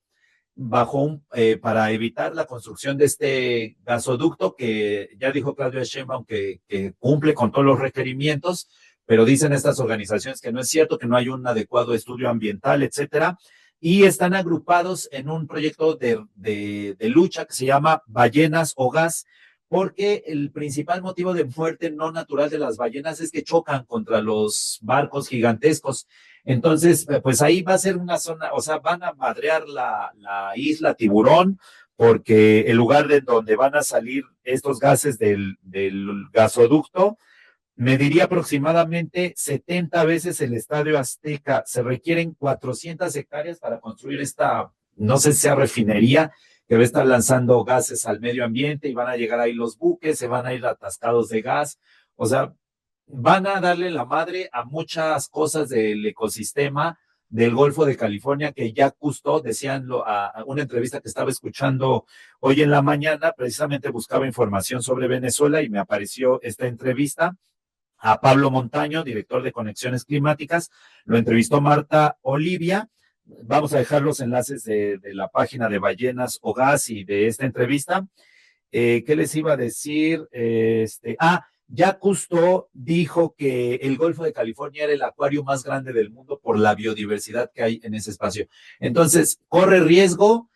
para evitar la construcción de este gasoducto que ya dijo Claudia Sheinbaum que cumple con todos los requerimientos, pero dicen estas organizaciones que no es cierto, que no hay un adecuado estudio ambiental, etcétera, y están agrupados en un proyecto de lucha que se llama Ballenas o Gas, porque el principal motivo de muerte no natural de las ballenas es que chocan contra los barcos gigantescos. Entonces, pues ahí va a ser una zona, o sea, van a madrear la isla Tiburón, porque el lugar de donde van a salir estos gases del gasoducto mediría aproximadamente 70 veces el Estadio Azteca. Se requieren 400 hectáreas para construir esta, no sé si sea refinería, que va a estar lanzando gases al medio ambiente y van a llegar ahí los buques, se van a ir atascados de gas. O sea, van a darle la madre a muchas cosas del ecosistema del Golfo de California que ya Cousteau, decían a una entrevista que estaba escuchando hoy en la mañana, precisamente buscaba información sobre Venezuela y me apareció esta entrevista a Pablo Montaño, director de Conexiones Climáticas, lo entrevistó Marta Olivia. Vamos a dejar los enlaces de la página de Ballenas o Gas y de esta entrevista. ¿Qué les iba a decir? Ya Cousteau dijo que el Golfo de California era el acuario más grande del mundo por la biodiversidad que hay en ese espacio. Entonces, corre riesgo.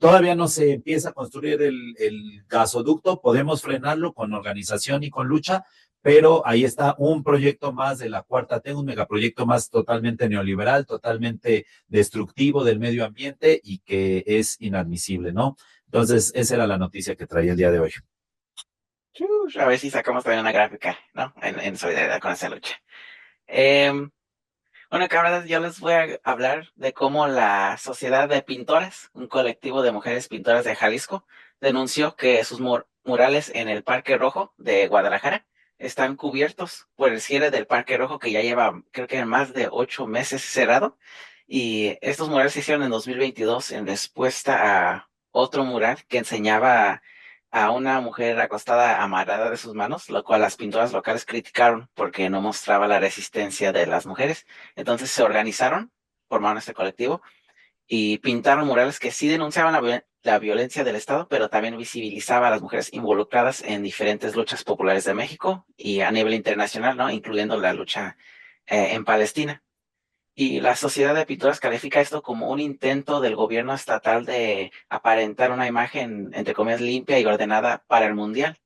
Todavía no se empieza a construir el gasoducto, podemos frenarlo con organización y con lucha, pero ahí está un proyecto más de la cuarta T, un megaproyecto más totalmente neoliberal, totalmente destructivo del medio ambiente y que es inadmisible, ¿no? Entonces, esa era la noticia que traía el día de hoy. A ver si sacamos también una gráfica, ¿no? En solidaridad con esa lucha. Bueno, camaradas, yo les voy a hablar de cómo la Sociedad de Pintoras, un colectivo de mujeres pintoras de Jalisco, denunció que sus murales en el Parque Rojo de Guadalajara están cubiertos por el cierre del Parque Rojo que ya lleva, creo que más de 8 meses cerrado. Y estos murales se hicieron en 2022 en respuesta a otro mural que enseñaba a una mujer acostada amarrada de sus manos, lo cual las pintoras locales criticaron porque no mostraba la resistencia de las mujeres. Entonces se organizaron, formaron este colectivo y pintaron murales que sí denunciaban la violencia del Estado, pero también visibilizaba a las mujeres involucradas en diferentes luchas populares de México y a nivel internacional, ¿no? Incluyendo la lucha en Palestina. Y la Sociedad de Pinturas califica esto como un intento del gobierno estatal de aparentar una imagen, entre comillas, limpia y ordenada para el mundial.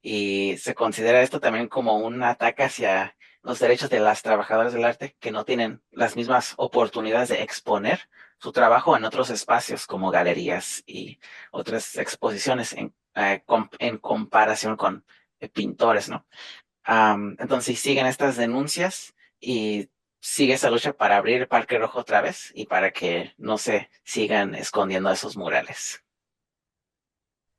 Y se considera esto también como un ataque hacia los derechos de las trabajadoras del arte que no tienen las mismas oportunidades de exponer su trabajo en otros espacios como galerías y otras exposiciones en comparación con pintores, ¿no? Entonces siguen estas denuncias y sigue esa lucha para abrir el Parque Rojo otra vez y para que no se sigan escondiendo esos murales.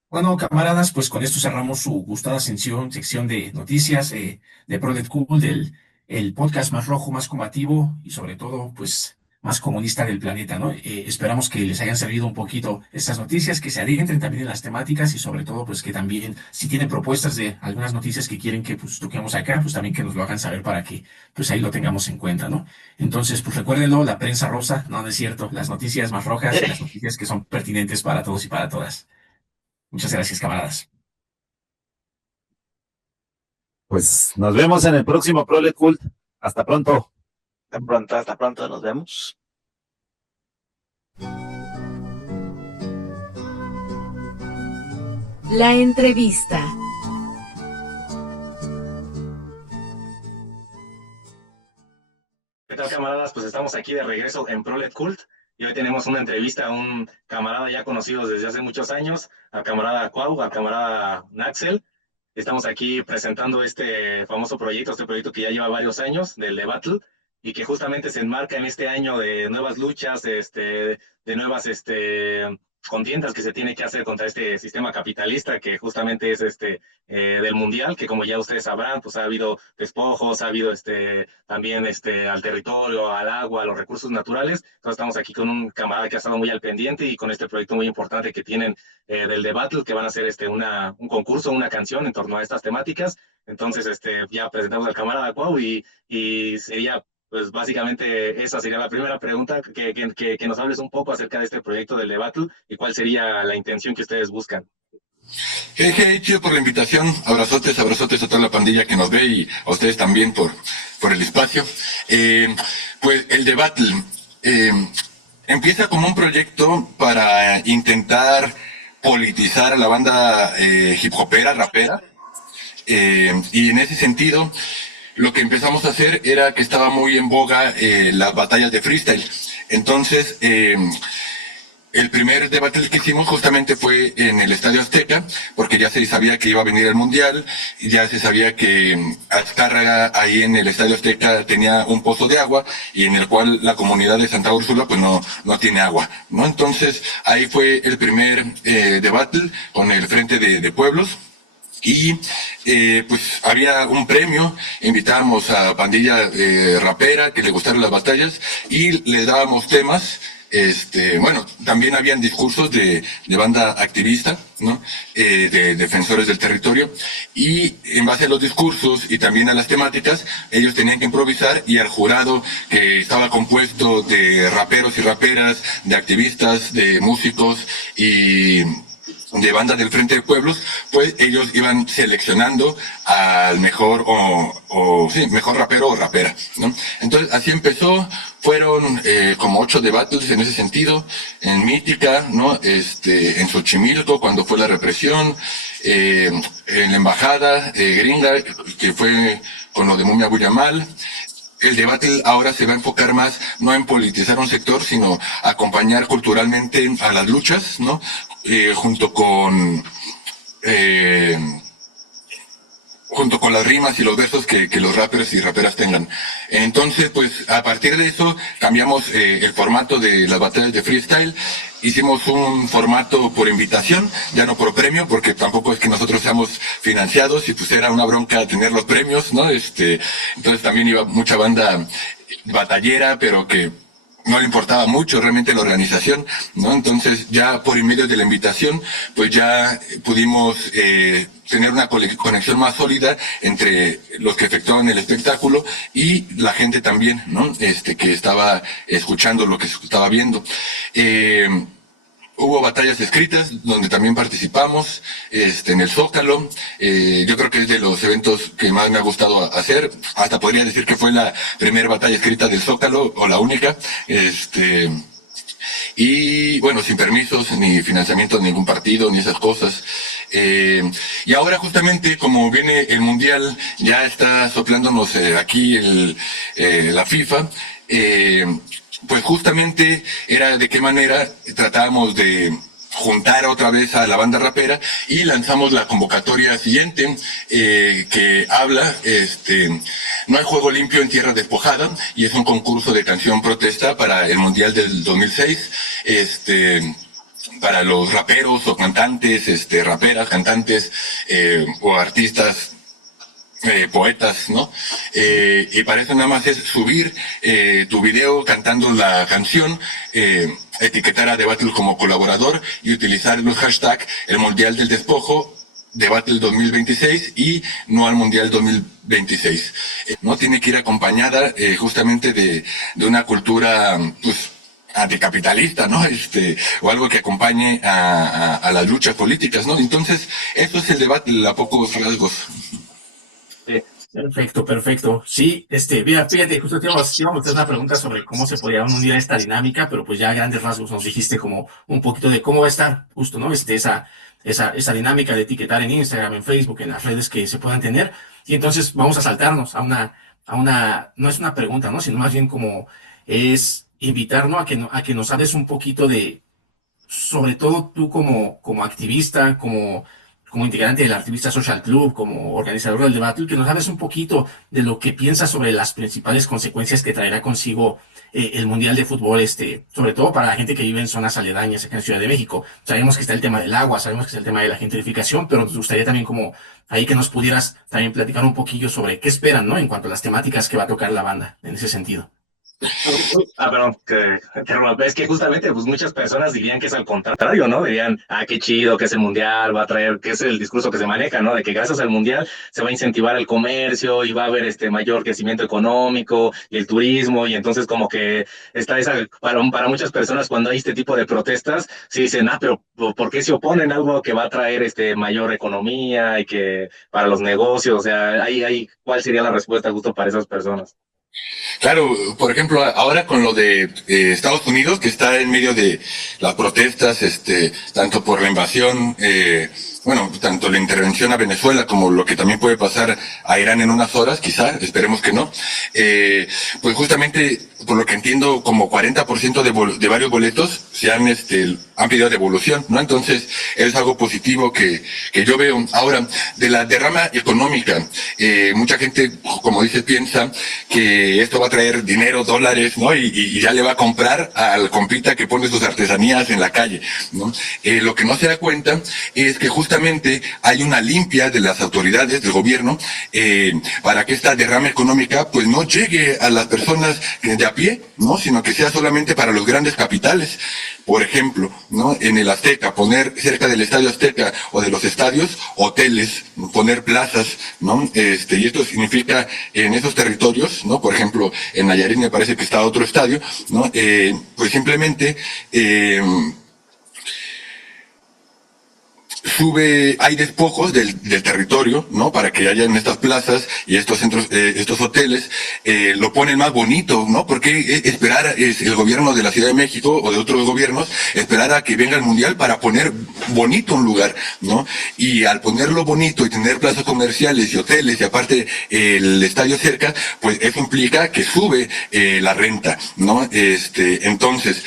Bueno, camaradas, pues con esto cerramos su gustada sección de noticias de Project Cool, el podcast más rojo, más combativo y sobre todo, pues más comunista del planeta, ¿no? Esperamos que les hayan servido un poquito estas noticias, que se adentren también en las temáticas y sobre todo, pues que también, si tienen propuestas de algunas noticias que quieren que pues toquemos acá, pues también que nos lo hagan saber para que pues ahí lo tengamos en cuenta, ¿no? Entonces, pues recuérdenlo, la prensa rosa, no es cierto, las noticias más rojas y las noticias que son pertinentes para todos y para todas. Muchas gracias, camaradas. Pues nos vemos en el próximo Prolet Cult. Hasta pronto. Hasta pronto, nos vemos. La entrevista. ¿Qué tal, camaradas? Pues estamos aquí de regreso en Prolet Cult y hoy tenemos una entrevista a un camarada ya conocido desde hace muchos años, al camarada Cuau, al camarada Naxel. Estamos aquí presentando este famoso proyecto, este proyecto que ya lleva varios años, del The Battle, y que justamente se enmarca en este año de nuevas luchas, de nuevas contiendas que se tiene que hacer contra este sistema capitalista que justamente es del mundial, que como ya ustedes sabrán, pues ha habido despojos, ha habido también al territorio, al agua, a los recursos naturales. Entonces estamos aquí con un camarada que ha estado muy al pendiente y con este proyecto muy importante que tienen del The Battle, que van a hacer un concurso, una canción en torno a estas temáticas. Entonces ya presentamos al camarada Cuau y sería pues básicamente esa sería la primera pregunta, que nos hables un poco acerca de este proyecto del The Battle y cuál sería la intención que ustedes buscan. Hey, chido por la invitación, abrazotes a toda la pandilla que nos ve y a ustedes también por el espacio. Pues el The Battle empieza como un proyecto para intentar politizar a la banda hip hopera, rapera, y en ese sentido lo que empezamos a hacer era que estaba muy en boga las batallas de freestyle. Entonces, el primer debate que hicimos justamente fue en el Estadio Azteca, porque ya se sabía que iba a venir el Mundial, y ya se sabía que Azcárraga ahí en el Estadio Azteca tenía un pozo de agua, y en el cual la comunidad de Santa Úrsula pues no tiene agua, ¿no? Entonces, ahí fue el primer debate con el Frente de Pueblos. Y pues había un premio, invitábamos a pandilla rapera que le gustaron las batallas y le dábamos temas. Bueno, también habían discursos de banda activista, ¿no? De defensores del territorio, y en base a los discursos y también a las temáticas, ellos tenían que improvisar, y al jurado, que estaba compuesto de raperos y raperas, de activistas, de músicos y de bandas del Frente de Pueblos, pues ellos iban seleccionando al mejor mejor rapero o rapera, ¿no? Entonces así empezó. Fueron como 8 debates en ese sentido, en Mítica, ¿no? En Xochimilco, cuando fue la represión, en la embajada gringa, que fue con lo de Mumia Buyamal. El debate ahora se va a enfocar más no en politizar un sector, sino acompañar culturalmente a las luchas, ¿no? Junto con las rimas y los versos que los rappers y raperas tengan. Entonces, pues, a partir de eso, cambiamos el formato de las batallas de freestyle. Hicimos un formato por invitación, ya no por premio, porque tampoco es que nosotros seamos financiados, y pues era una bronca tener los premios, ¿no? Entonces también iba mucha banda batallera, pero que no le importaba mucho realmente la organización, ¿no? Entonces ya por medio de la invitación, pues ya pudimos tener una conexión más sólida entre los que efectuaban el espectáculo y la gente también, ¿no? Que estaba escuchando lo que se estaba viendo. Hubo batallas escritas donde también participamos, en el Zócalo. Yo creo que es de los eventos que más me ha gustado hacer. Hasta podría decir que fue la primera batalla escrita del Zócalo, o la única. Y bueno, sin permisos, ni financiamiento de ningún partido, ni esas cosas. Y ahora justamente, como viene el Mundial, ya está soplándonos aquí la FIFA. pues justamente era de qué manera tratábamos de juntar otra vez a la banda rapera y lanzamos la convocatoria siguiente que habla, no hay juego limpio en tierra despojada, y es un concurso de canción protesta para el Mundial del 2006, para los raperos o cantantes, raperas, cantantes o artistas, poetas, ¿no? Y para eso nada más es subir tu video cantando la canción, etiquetar a The Battle como colaborador y utilizar los hashtags el Mundial del Despojo, The Battle 2026 y no al Mundial 2026. No tiene que ir acompañada justamente de una cultura, pues, anticapitalista, ¿no? O algo que acompañe a las luchas políticas, ¿no? Entonces, eso es el debate a pocos rasgos. Perfecto, perfecto. Sí, mira, fíjate, justo te íbamos a hacer una pregunta sobre cómo se podría unir a esta dinámica, pero pues ya a grandes rasgos nos dijiste como un poquito de cómo va a estar justo, ¿no? Esa dinámica de etiquetar en Instagram, en Facebook, en las redes que se puedan tener. Y entonces vamos a saltarnos a una, no es una pregunta, ¿no? Sino más bien como es invitar, ¿no? A que nos hables un poquito de, sobre todo tú como activista, como integrante del Activista Social Club, como organizador del debate, que nos hables un poquito de lo que piensas sobre las principales consecuencias que traerá consigo el Mundial de Fútbol, sobre todo para la gente que vive en zonas aledañas acá en Ciudad de México. Sabemos que está el tema del agua, sabemos que está el tema de la gentrificación, pero nos gustaría también como ahí que nos pudieras también platicar un poquillo sobre qué esperan, ¿no? En cuanto a las temáticas que va a tocar la banda en ese sentido. Perdón, es que justamente pues muchas personas dirían que es al contrario, ¿no? Dirían, qué chido que ese mundial va a traer, que es el discurso que se maneja, ¿no? De que gracias al mundial se va a incentivar el comercio y va a haber mayor crecimiento económico y el turismo, y entonces como que está para muchas personas cuando hay este tipo de protestas, sí dicen, pero ¿por qué se oponen a algo que va a traer mayor economía y que para los negocios? O sea, ahí ¿cuál sería la respuesta justo para esas personas? Claro, por ejemplo, ahora con lo de Estados Unidos, que está en medio de las protestas, tanto por la invasión, tanto la intervención a Venezuela como lo que también puede pasar a Irán en unas horas, quizá, esperemos que no, pues justamente, por lo que entiendo, como 40% de varios boletos se han pedido devolución, ¿no? Entonces, es algo positivo que yo veo. Ahora, de la derrama económica, mucha gente, como dices, piensa que esto va a traer dinero, dólares, ¿no? Y ya le va a comprar al compita que pone sus artesanías en la calle, ¿no? Lo que no se da cuenta es que justamente hay una limpia de las autoridades del gobierno para que esta derrama económica pues no llegue a las personas de a pie, ¿no? Sino que sea solamente para los grandes capitales. Por ejemplo, ¿no? En el Azteca, poner cerca del Estadio Azteca o de los estadios, hoteles, poner plazas, ¿no? Y esto significa en esos territorios, ¿no? Por ejemplo, en Nayarit me parece que está otro estadio, ¿no? Pues simplemente, hay despojos del territorio, ¿no? Para que haya en estas plazas y estos centros, estos hoteles, lo ponen más bonito, ¿no? Porque esperar el gobierno de la Ciudad de México o de otros gobiernos, esperar a que venga el mundial para poner bonito un lugar, ¿no? Y al ponerlo bonito y tener plazas comerciales y hoteles y aparte el estadio cerca, pues eso implica que sube la renta, ¿no? Entonces,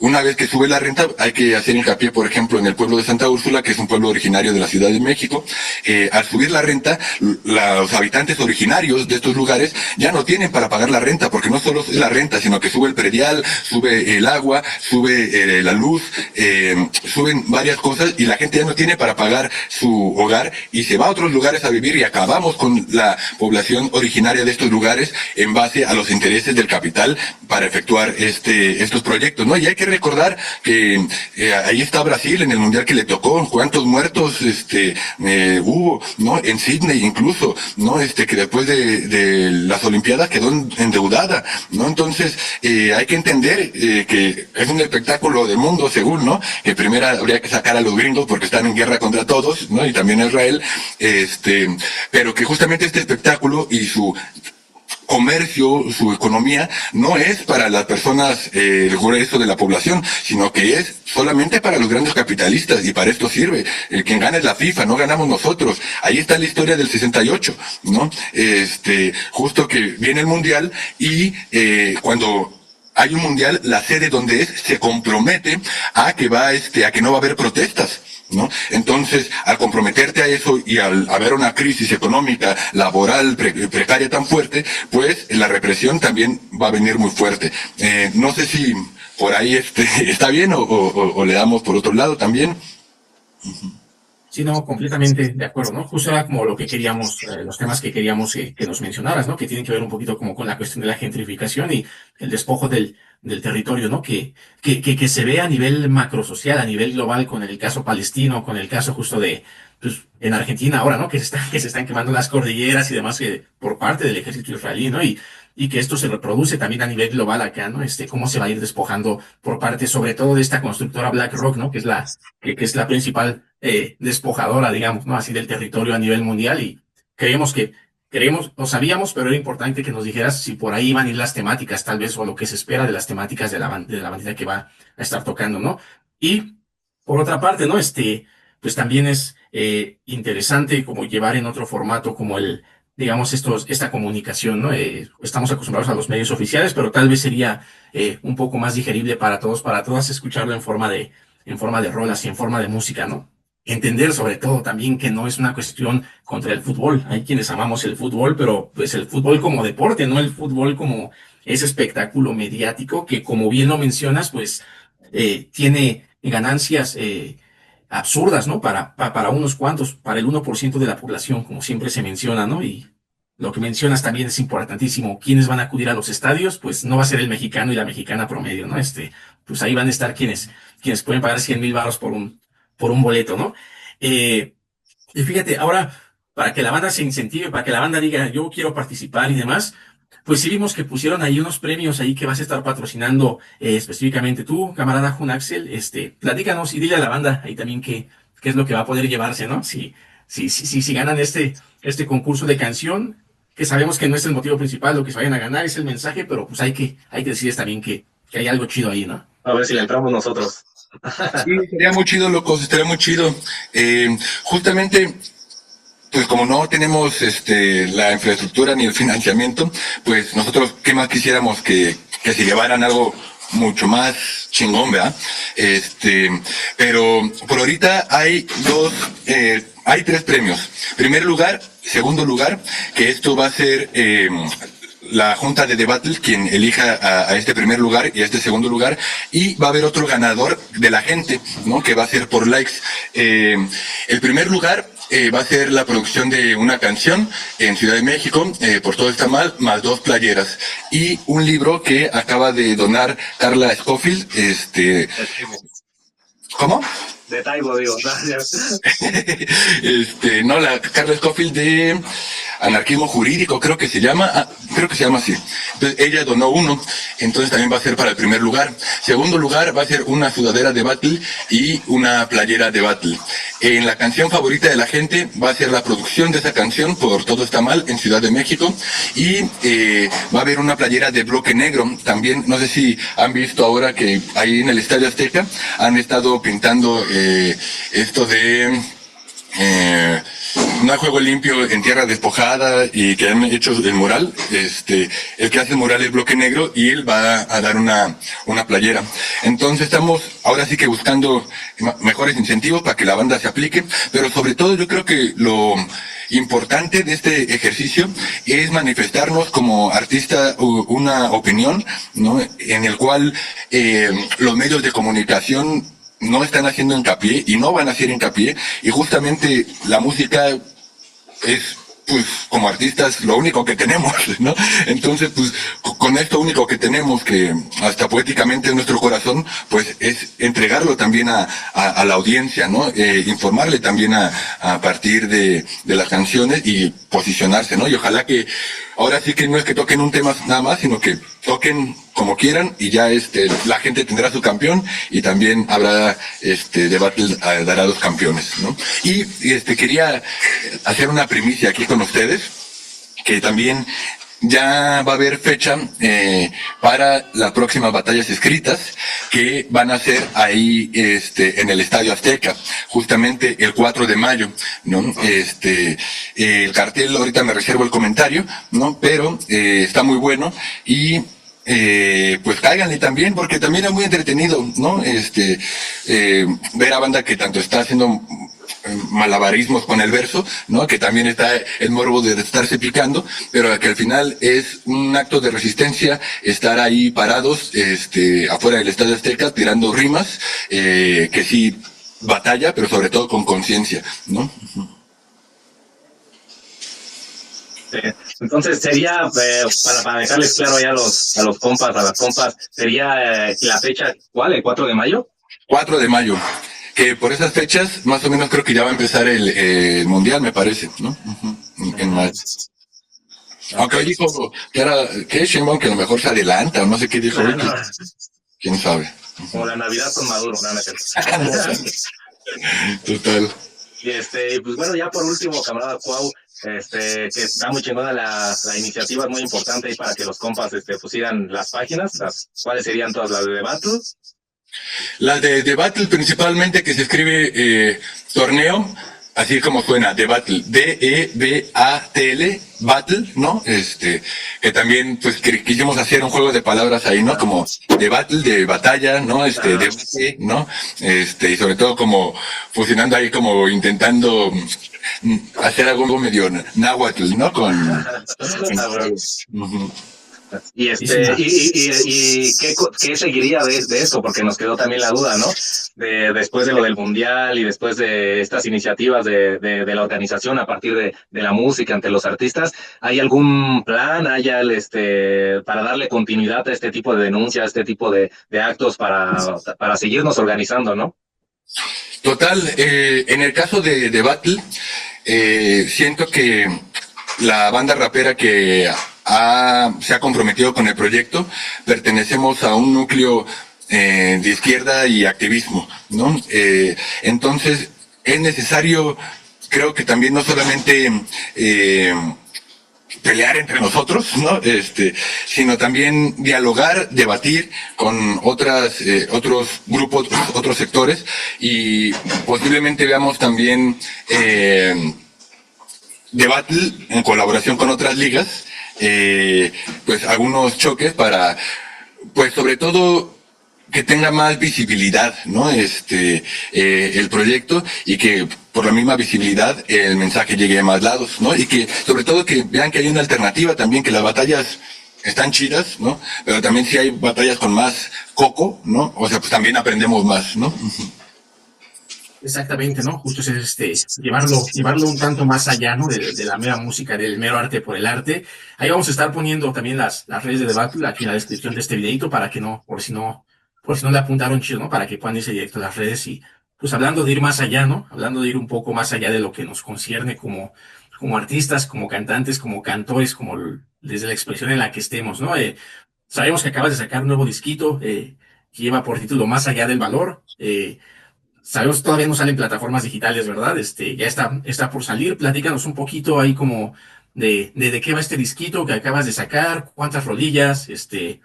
una vez que sube la renta, hay que hacer hincapié, por ejemplo, en el pueblo de Santa Úrsula, que es un pueblo originario de la Ciudad de México. Al subir la renta, los habitantes originarios de estos lugares ya no tienen para pagar la renta, porque no solo es la renta, sino que sube el predial, sube el agua, sube la luz, suben varias cosas y la gente ya no tiene para pagar su hogar y se va a otros lugares a vivir y acabamos con la población originaria de estos lugares en base a los intereses del capital para efectuar estos proyectos, ¿no? Y hay que recordar que ahí está Brasil en el mundial que le tocó, cuántos muertos hubo, ¿no? En Sydney incluso, ¿no? Que después de las Olimpiadas quedó endeudada, ¿no? Entonces hay que entender que es un espectáculo del mundo, según, ¿no? Que primero habría que sacar a los gringos porque están en guerra contra todos, ¿no? Y también Israel, pero que justamente este espectáculo y su comercio, su economía, no es para las personas, el grueso de la población, sino que es solamente para los grandes capitalistas, y para esto sirve. Quien gana es la FIFA, no ganamos nosotros. Ahí está la historia del 68, ¿no? Justo que viene el Mundial y cuando hay un mundial, la sede donde se compromete a que a que no va a haber protestas, ¿no? Entonces, al comprometerte a eso y al haber una crisis económica, laboral, precaria tan fuerte, pues la represión también va a venir muy fuerte. No sé si por ahí está bien o le damos por otro lado también. Sí, no, completamente de acuerdo, ¿no? Justo era como lo que queríamos, los temas que queríamos que nos mencionaras, ¿no? Que tienen que ver un poquito como con la cuestión de la gentrificación y el despojo del territorio, ¿no? Que se ve a nivel macrosocial, a nivel global, con el caso palestino, con el caso justo de, pues, en Argentina ahora, ¿no? Que se están quemando las cordilleras y demás por parte del ejército israelí, ¿no? Y que esto se reproduce también a nivel global acá, ¿no? Cómo se va a ir despojando por parte, sobre todo de esta constructora BlackRock, ¿no? Que es la principal despojadora, digamos, ¿no? Así del territorio a nivel mundial, y creemos, lo sabíamos, pero era importante que nos dijeras si por ahí van a ir las temáticas, tal vez, o lo que se espera de las temáticas de la bandita que va a estar tocando, ¿no? Y por otra parte, ¿no? Pues también es interesante como llevar en otro formato como digamos, esta comunicación, ¿no? Estamos acostumbrados a los medios oficiales, pero tal vez sería un poco más digerible para todos, para todas, escucharlo en forma de rolas y en forma de música, ¿no? Entender sobre todo también que no es una cuestión contra el fútbol. Hay quienes amamos el fútbol, pero pues el fútbol como deporte, no el fútbol como ese espectáculo mediático que, como bien lo mencionas, pues tiene ganancias absurdas, ¿no? Para unos cuantos, para el 1% de la población, como siempre se menciona, ¿no? Y lo que mencionas también es importantísimo. ¿Quiénes van a acudir a los estadios? Pues no va a ser el mexicano y la mexicana promedio, ¿no? Pues ahí van a estar quienes pueden pagar 100,000 varos por un boleto, ¿no? Y fíjate, ahora, para que la banda se incentive, para que la banda diga, yo quiero participar y demás, pues sí vimos que pusieron ahí unos premios ahí que vas a estar patrocinando específicamente tú, camarada Jun Axel. Platícanos y dile a la banda ahí también qué es lo que va a poder llevarse, ¿no? Si ganan este concurso de canción, que sabemos que no es el motivo principal, lo que se vayan a ganar es el mensaje, pero pues hay que decirles también que hay algo chido ahí, ¿no? A ver si le entramos nosotros. Sí, sería muy chido, locos, estaría muy chido. Justamente, pues como no tenemos la infraestructura ni el financiamiento, pues nosotros qué más quisiéramos que se llevaran algo mucho más chingón, ¿verdad? Pero por ahorita hay hay 3 premios. Primer lugar, segundo lugar, que esto va a ser la junta de The Battle quien elija a este primer lugar y a este segundo lugar, y va a haber otro ganador de la gente, ¿no? Que va a ser por likes. El primer lugar va a ser la producción de una canción en Ciudad de México, Por Todo Está Mal, más 2 playeras y un libro que acaba de donar Carla Scofield. ¿Cómo? De Taibo, digo. No, la Carla Scofield de Anarquismo Jurídico, creo que se llama así. Entonces, ella donó uno, entonces también va a ser para el primer lugar. Segundo lugar va a ser una sudadera de Battle y una playera de Battle. En la canción favorita de la gente va a ser la producción de esa canción, Por Todo Está Mal, en Ciudad de México, y va a haber una playera de Bloque Negro. También, no sé si han visto ahora que ahí en el Estadio Azteca han estado pintando esto de no hay juego limpio en tierra despojada, y que han hecho el mural. El que hace el mural es Bloque Negro y él va a dar una playera. Entonces estamos ahora sí que buscando mejores incentivos para que la banda se aplique, pero sobre todo yo creo que lo importante de este ejercicio es manifestarnos como artista una opinión, ¿no? En el cual los medios de comunicación no están haciendo hincapié y no van a hacer hincapié, y justamente la música es, pues, como artistas lo único que tenemos, ¿no? Entonces, pues, con esto único que tenemos, que hasta poéticamente en nuestro corazón, pues, es entregarlo también a la audiencia, ¿no? Informarle también a partir de las canciones y posicionarse, ¿no? Y ojalá que ahora sí que no es que toquen un tema nada más, sino que toquen como quieran, y ya la gente tendrá su campeón, y también habrá The Battle dará 2 campeones, ¿no? Y quería hacer una primicia aquí con ustedes, que también ya va a haber fecha para las próximas batallas escritas, que van a ser ahí en el Estadio Azteca, justamente el 4 de mayo, ¿no? El cartel, ahorita me reservo el comentario, ¿no? Pero está muy bueno, y pues cáiganle también, porque también es muy entretenido, ¿no? Ver a banda que tanto está haciendo malabarismos con el verso, ¿no? Que también está el morbo de estarse picando, pero que al final es un acto de resistencia estar ahí parados, afuera del Estadio Azteca tirando rimas, que sí batalla, pero sobre todo con conciencia, ¿no? Entonces sería, para dejarles claro ya a los compas, a las compas, sería la fecha, ¿cuál? ¿El 4 de mayo? 4 de mayo. Que por esas fechas, más o menos creo que ya va a empezar el Mundial, me parece, ¿no? En mayo. Aunque hoy dijo que Sheinbaum que a lo mejor se adelanta, o no sé qué dijo hoy. No. ¿Quién sabe? Como la Navidad con Maduro, no es cierto. Total. Y pues bueno, ya por último, camarada Cuau, que está muy chingona la iniciativa, es muy importante para que los compas pues sigan las páginas, ¿cuáles serían todas las de Battle? La de Battle principalmente, que se escribe torneo, así como suena, The Battle, D-E-B-A-T-L, Battle, ¿no? Que también, pues, quisimos hacer un juego de palabras ahí, ¿no? Como de battle, de batalla, ¿no? Debate, ¿no? Y sobre todo como fusionando ahí, como intentando hacer algo medio náhuatl, ¿no? Y ¿qué seguiría de esto? Porque nos quedó también la duda, ¿no? Después de lo del Mundial y después de estas iniciativas de la organización a partir de la música ante los artistas, ¿hay algún plan, para darle continuidad a este tipo de denuncias, a este tipo de actos para seguirnos organizando, ¿no? Total, en el caso de Battle, siento que la banda rapera que se ha comprometido con el proyecto, pertenecemos a un núcleo de izquierda y activismo, ¿no? Entonces, es necesario, creo que también no solamente pelear entre nosotros, ¿no? Sino también dialogar, debatir con otros grupos, otros sectores, y posiblemente veamos también de Battle en colaboración con otras ligas, pues algunos choques para, pues sobre todo que tenga más visibilidad, ¿no? El proyecto, y que por la misma visibilidad el mensaje llegue a más lados, ¿no? Y que sobre todo que vean que hay una alternativa también, que las batallas están chidas, ¿no? Pero también si hay batallas con más coco, ¿no? O sea, pues también aprendemos más, ¿no? Exactamente, ¿no? Justo es llevarlo un tanto más allá, ¿no? De la mera música, del mero arte por el arte. Ahí vamos a estar poniendo también las redes de The Battle aquí en la descripción de este videito, para que por si no le apuntaron chido, ¿no? Para que puedan irse directo a las redes, y pues hablando de ir más allá, ¿no? Hablando de ir un poco más allá de lo que nos concierne como artistas, como cantantes, como cantores, desde la expresión en la que estemos, ¿no? Sabemos que acabas de sacar un nuevo disquito, que lleva por título Más allá del valor. Sabemos, todavía no salen plataformas digitales, ¿verdad? Ya está por salir. Platícanos un poquito ahí como de qué va este disquito que acabas de sacar, cuántas rolillas, de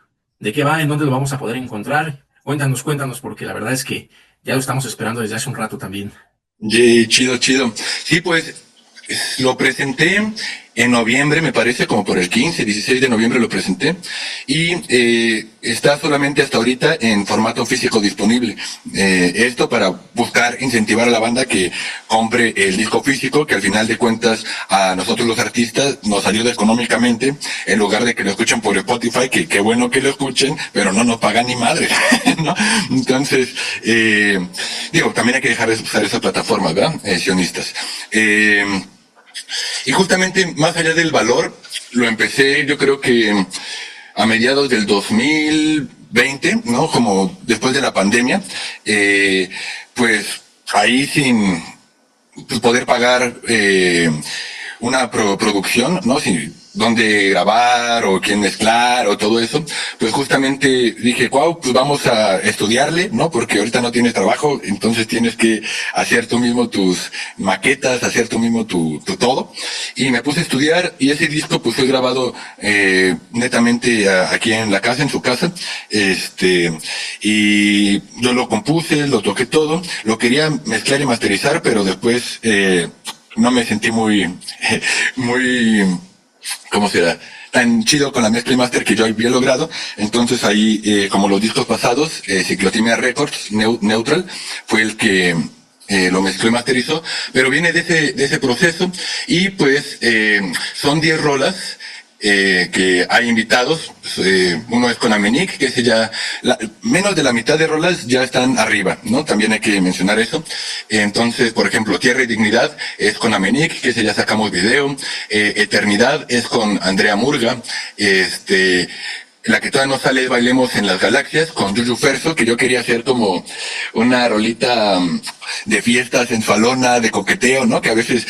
qué va, en dónde lo vamos a poder encontrar. Cuéntanos, porque la verdad es que ya lo estamos esperando desde hace un rato también. Chido. Sí, pues lo presenté en noviembre, me parece, como por el 15, 16 de noviembre lo presenté, y está solamente hasta ahorita en formato físico disponible. Esto para buscar incentivar a la banda que compre el disco físico, que al final de cuentas a nosotros los artistas nos ayuda económicamente, en lugar de que lo escuchen por Spotify, que qué bueno que lo escuchen, pero no nos pagan ni madre, ¿no? Entonces, también hay que dejar de usar esa plataforma, ¿verdad? Sionistas. Y justamente más allá del valor, lo empecé yo creo que a mediados del 2020, ¿no? Como después de la pandemia, pues ahí sin poder pagar una producción, ¿no? Sin dónde grabar o quién mezclar o todo eso, pues justamente dije, wow, pues vamos a estudiarle, ¿no? Porque ahorita no tienes trabajo, entonces tienes que hacer tú mismo tus maquetas, hacer tú mismo tu todo. Y me puse a estudiar, y ese disco pues fue grabado netamente aquí en la casa, en su casa, y yo lo compuse, lo toqué todo, lo quería mezclar y masterizar, pero después no me sentí muy ¿cómo será? tan chido con la mezcla y master que yo había logrado. Entonces ahí, como los discos pasados, Ciclotimia Records, Neutral, fue el que lo mezcló y masterizó, pero viene de ese proceso y pues son 10 rolas que hay invitados. Uno es con Amenic, que ese ya, menos de la mitad de rolas ya están arriba, ¿no? También hay que mencionar eso. Entonces, por ejemplo, Tierra y Dignidad es con Amenic, que ese ya sacamos video. Eternidad es con Andrea Murga. La que todavía no sale es Bailemos en las Galaxias con Yuyu Ferso, que yo quería hacer como una rolita de fiesta sensualona, de coqueteo, ¿no? Que a veces,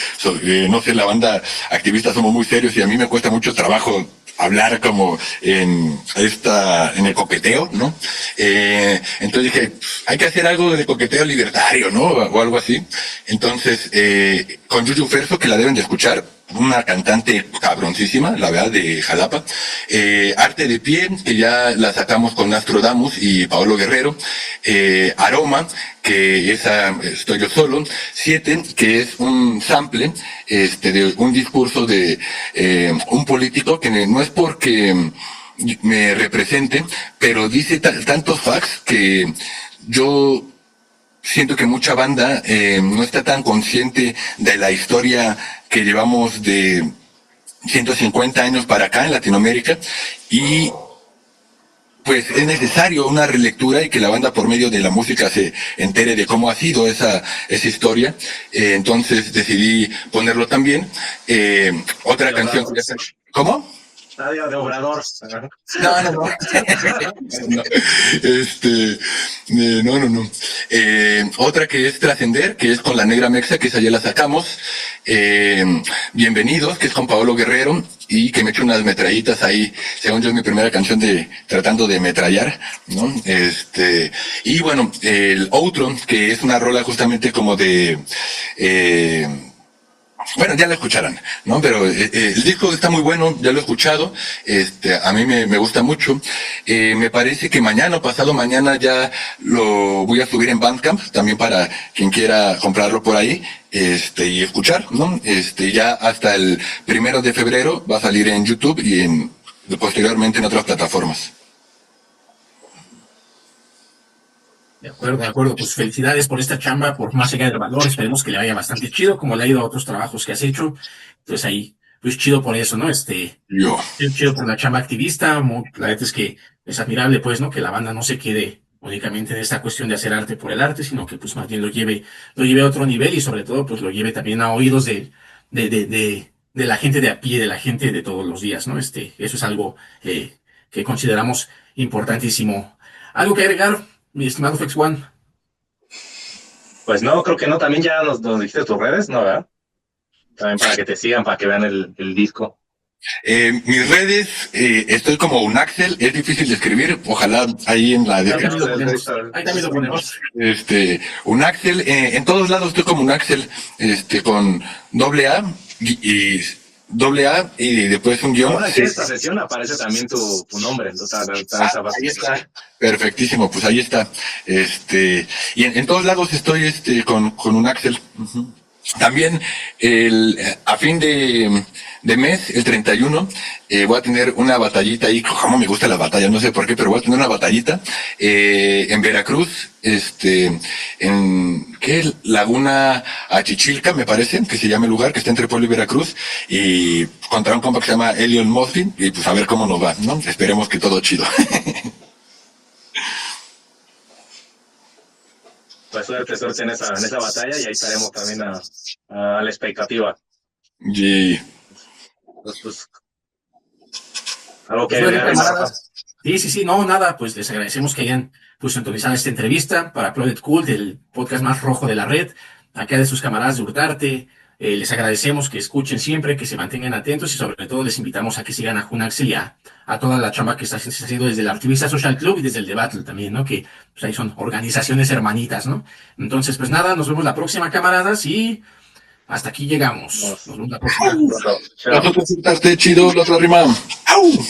no sé, la banda activista somos muy serios y a mí me cuesta mucho trabajo hablar como en el coqueteo, ¿no? Entonces dije, hay que hacer algo de coqueteo libertario, ¿no? O algo así. Entonces, con Yuyu Ferso, que la deben de escuchar, una cantante cabroncísima, la verdad, de Jalapa. Arte de Pie, que ya la sacamos con Astrodamus y Paolo Guerrero. Aroma, que esa estoy yo solo. 7, que es un sample de un discurso de un político que no es porque me represente, pero dice tantos facts que yo siento que mucha banda no está tan consciente de la historia que llevamos de 150 años para acá en Latinoamérica, y pues es necesario una relectura y que la banda por medio de la música se entere de cómo ha sido esa historia. Entonces decidí ponerlo también. Otra canción. ¿Cómo? Estadio de Obrador. No. No. Otra que es Trascender, que es con La Negra Mexa, que esa ya la sacamos. Bienvenidos, que es con Paolo Guerrero, y que me echo unas metrallitas ahí. Según yo es mi primera canción tratando de metrallar, ¿no? Y bueno, el Outro, que es una rola justamente como de, bueno, ya lo escucharán, ¿no? Pero el disco está muy bueno, ya lo he escuchado. A mí me gusta mucho. Me parece que mañana o pasado mañana ya lo voy a subir en Bandcamp, también para quien quiera comprarlo por ahí, y escuchar, ¿no? Ya hasta el 1 de febrero va a salir en YouTube y posteriormente en otras plataformas. De acuerdo, pues felicidades por esta chamba, por Más Allá del Valor, esperemos que le vaya bastante chido, como le ha ido a otros trabajos que has hecho, entonces ahí, pues chido por eso, ¿no? Chido por la chamba activista, la verdad es que es admirable, pues, ¿no? Que la banda no se quede únicamente en esta cuestión de hacer arte por el arte, sino que pues más bien lo lleve a otro nivel y sobre todo, pues lo lleve también a oídos de la gente de a pie, de la gente de todos los días, ¿no? Eso es algo que consideramos importantísimo. ¿Algo que agregar, mi estimado Fex One? Pues no, creo que no. También ya nos dijiste tus redes, ¿no, verdad? También para que te sigan, para que vean el disco. Mis redes, estoy como Unaxel, es difícil de escribir, ojalá ahí en la descripción. Ahí también lo ponemos. Unaxel, en todos lados estoy como Unaxel, con AA y después un guión. Ahora que esta sesión aparece también tu nombre. Ahí está. Perfectísimo, pues ahí está. Y en todos lados estoy con Unaxel. Uh-huh. También a fin de mes, el 31, voy a tener una batallita ahí. Cómo me gustan las batallas, no sé por qué, pero voy a tener una batallita en Veracruz, en Laguna Achichilca, me parece que se llama el lugar, que está entre Puebla y Veracruz, y contra un compa que se llama Elion Moslin, y pues a ver cómo nos va, ¿no? Esperemos que todo chido. Pues suerte en esa batalla, y ahí estaremos también a la expectativa. Y pues, algo que Sí, no, nada, pues les agradecemos que hayan sintonizado esta entrevista para Project Cult, el podcast más rojo de la red, acá de sus camaradas de Hurtarte. Les agradecemos que escuchen siempre, que se mantengan atentos y sobre todo les invitamos a que sigan a Unaxel y a toda la chamba que está haciendo desde el Activista Social Club y desde el The Battle también, ¿no? Que pues ahí son organizaciones hermanitas, ¿no? Entonces, pues nada, nos vemos la próxima, camaradas, y hasta aquí llegamos. Nos vemos la próxima. Nosotros chido, la otra rima. ¡Au!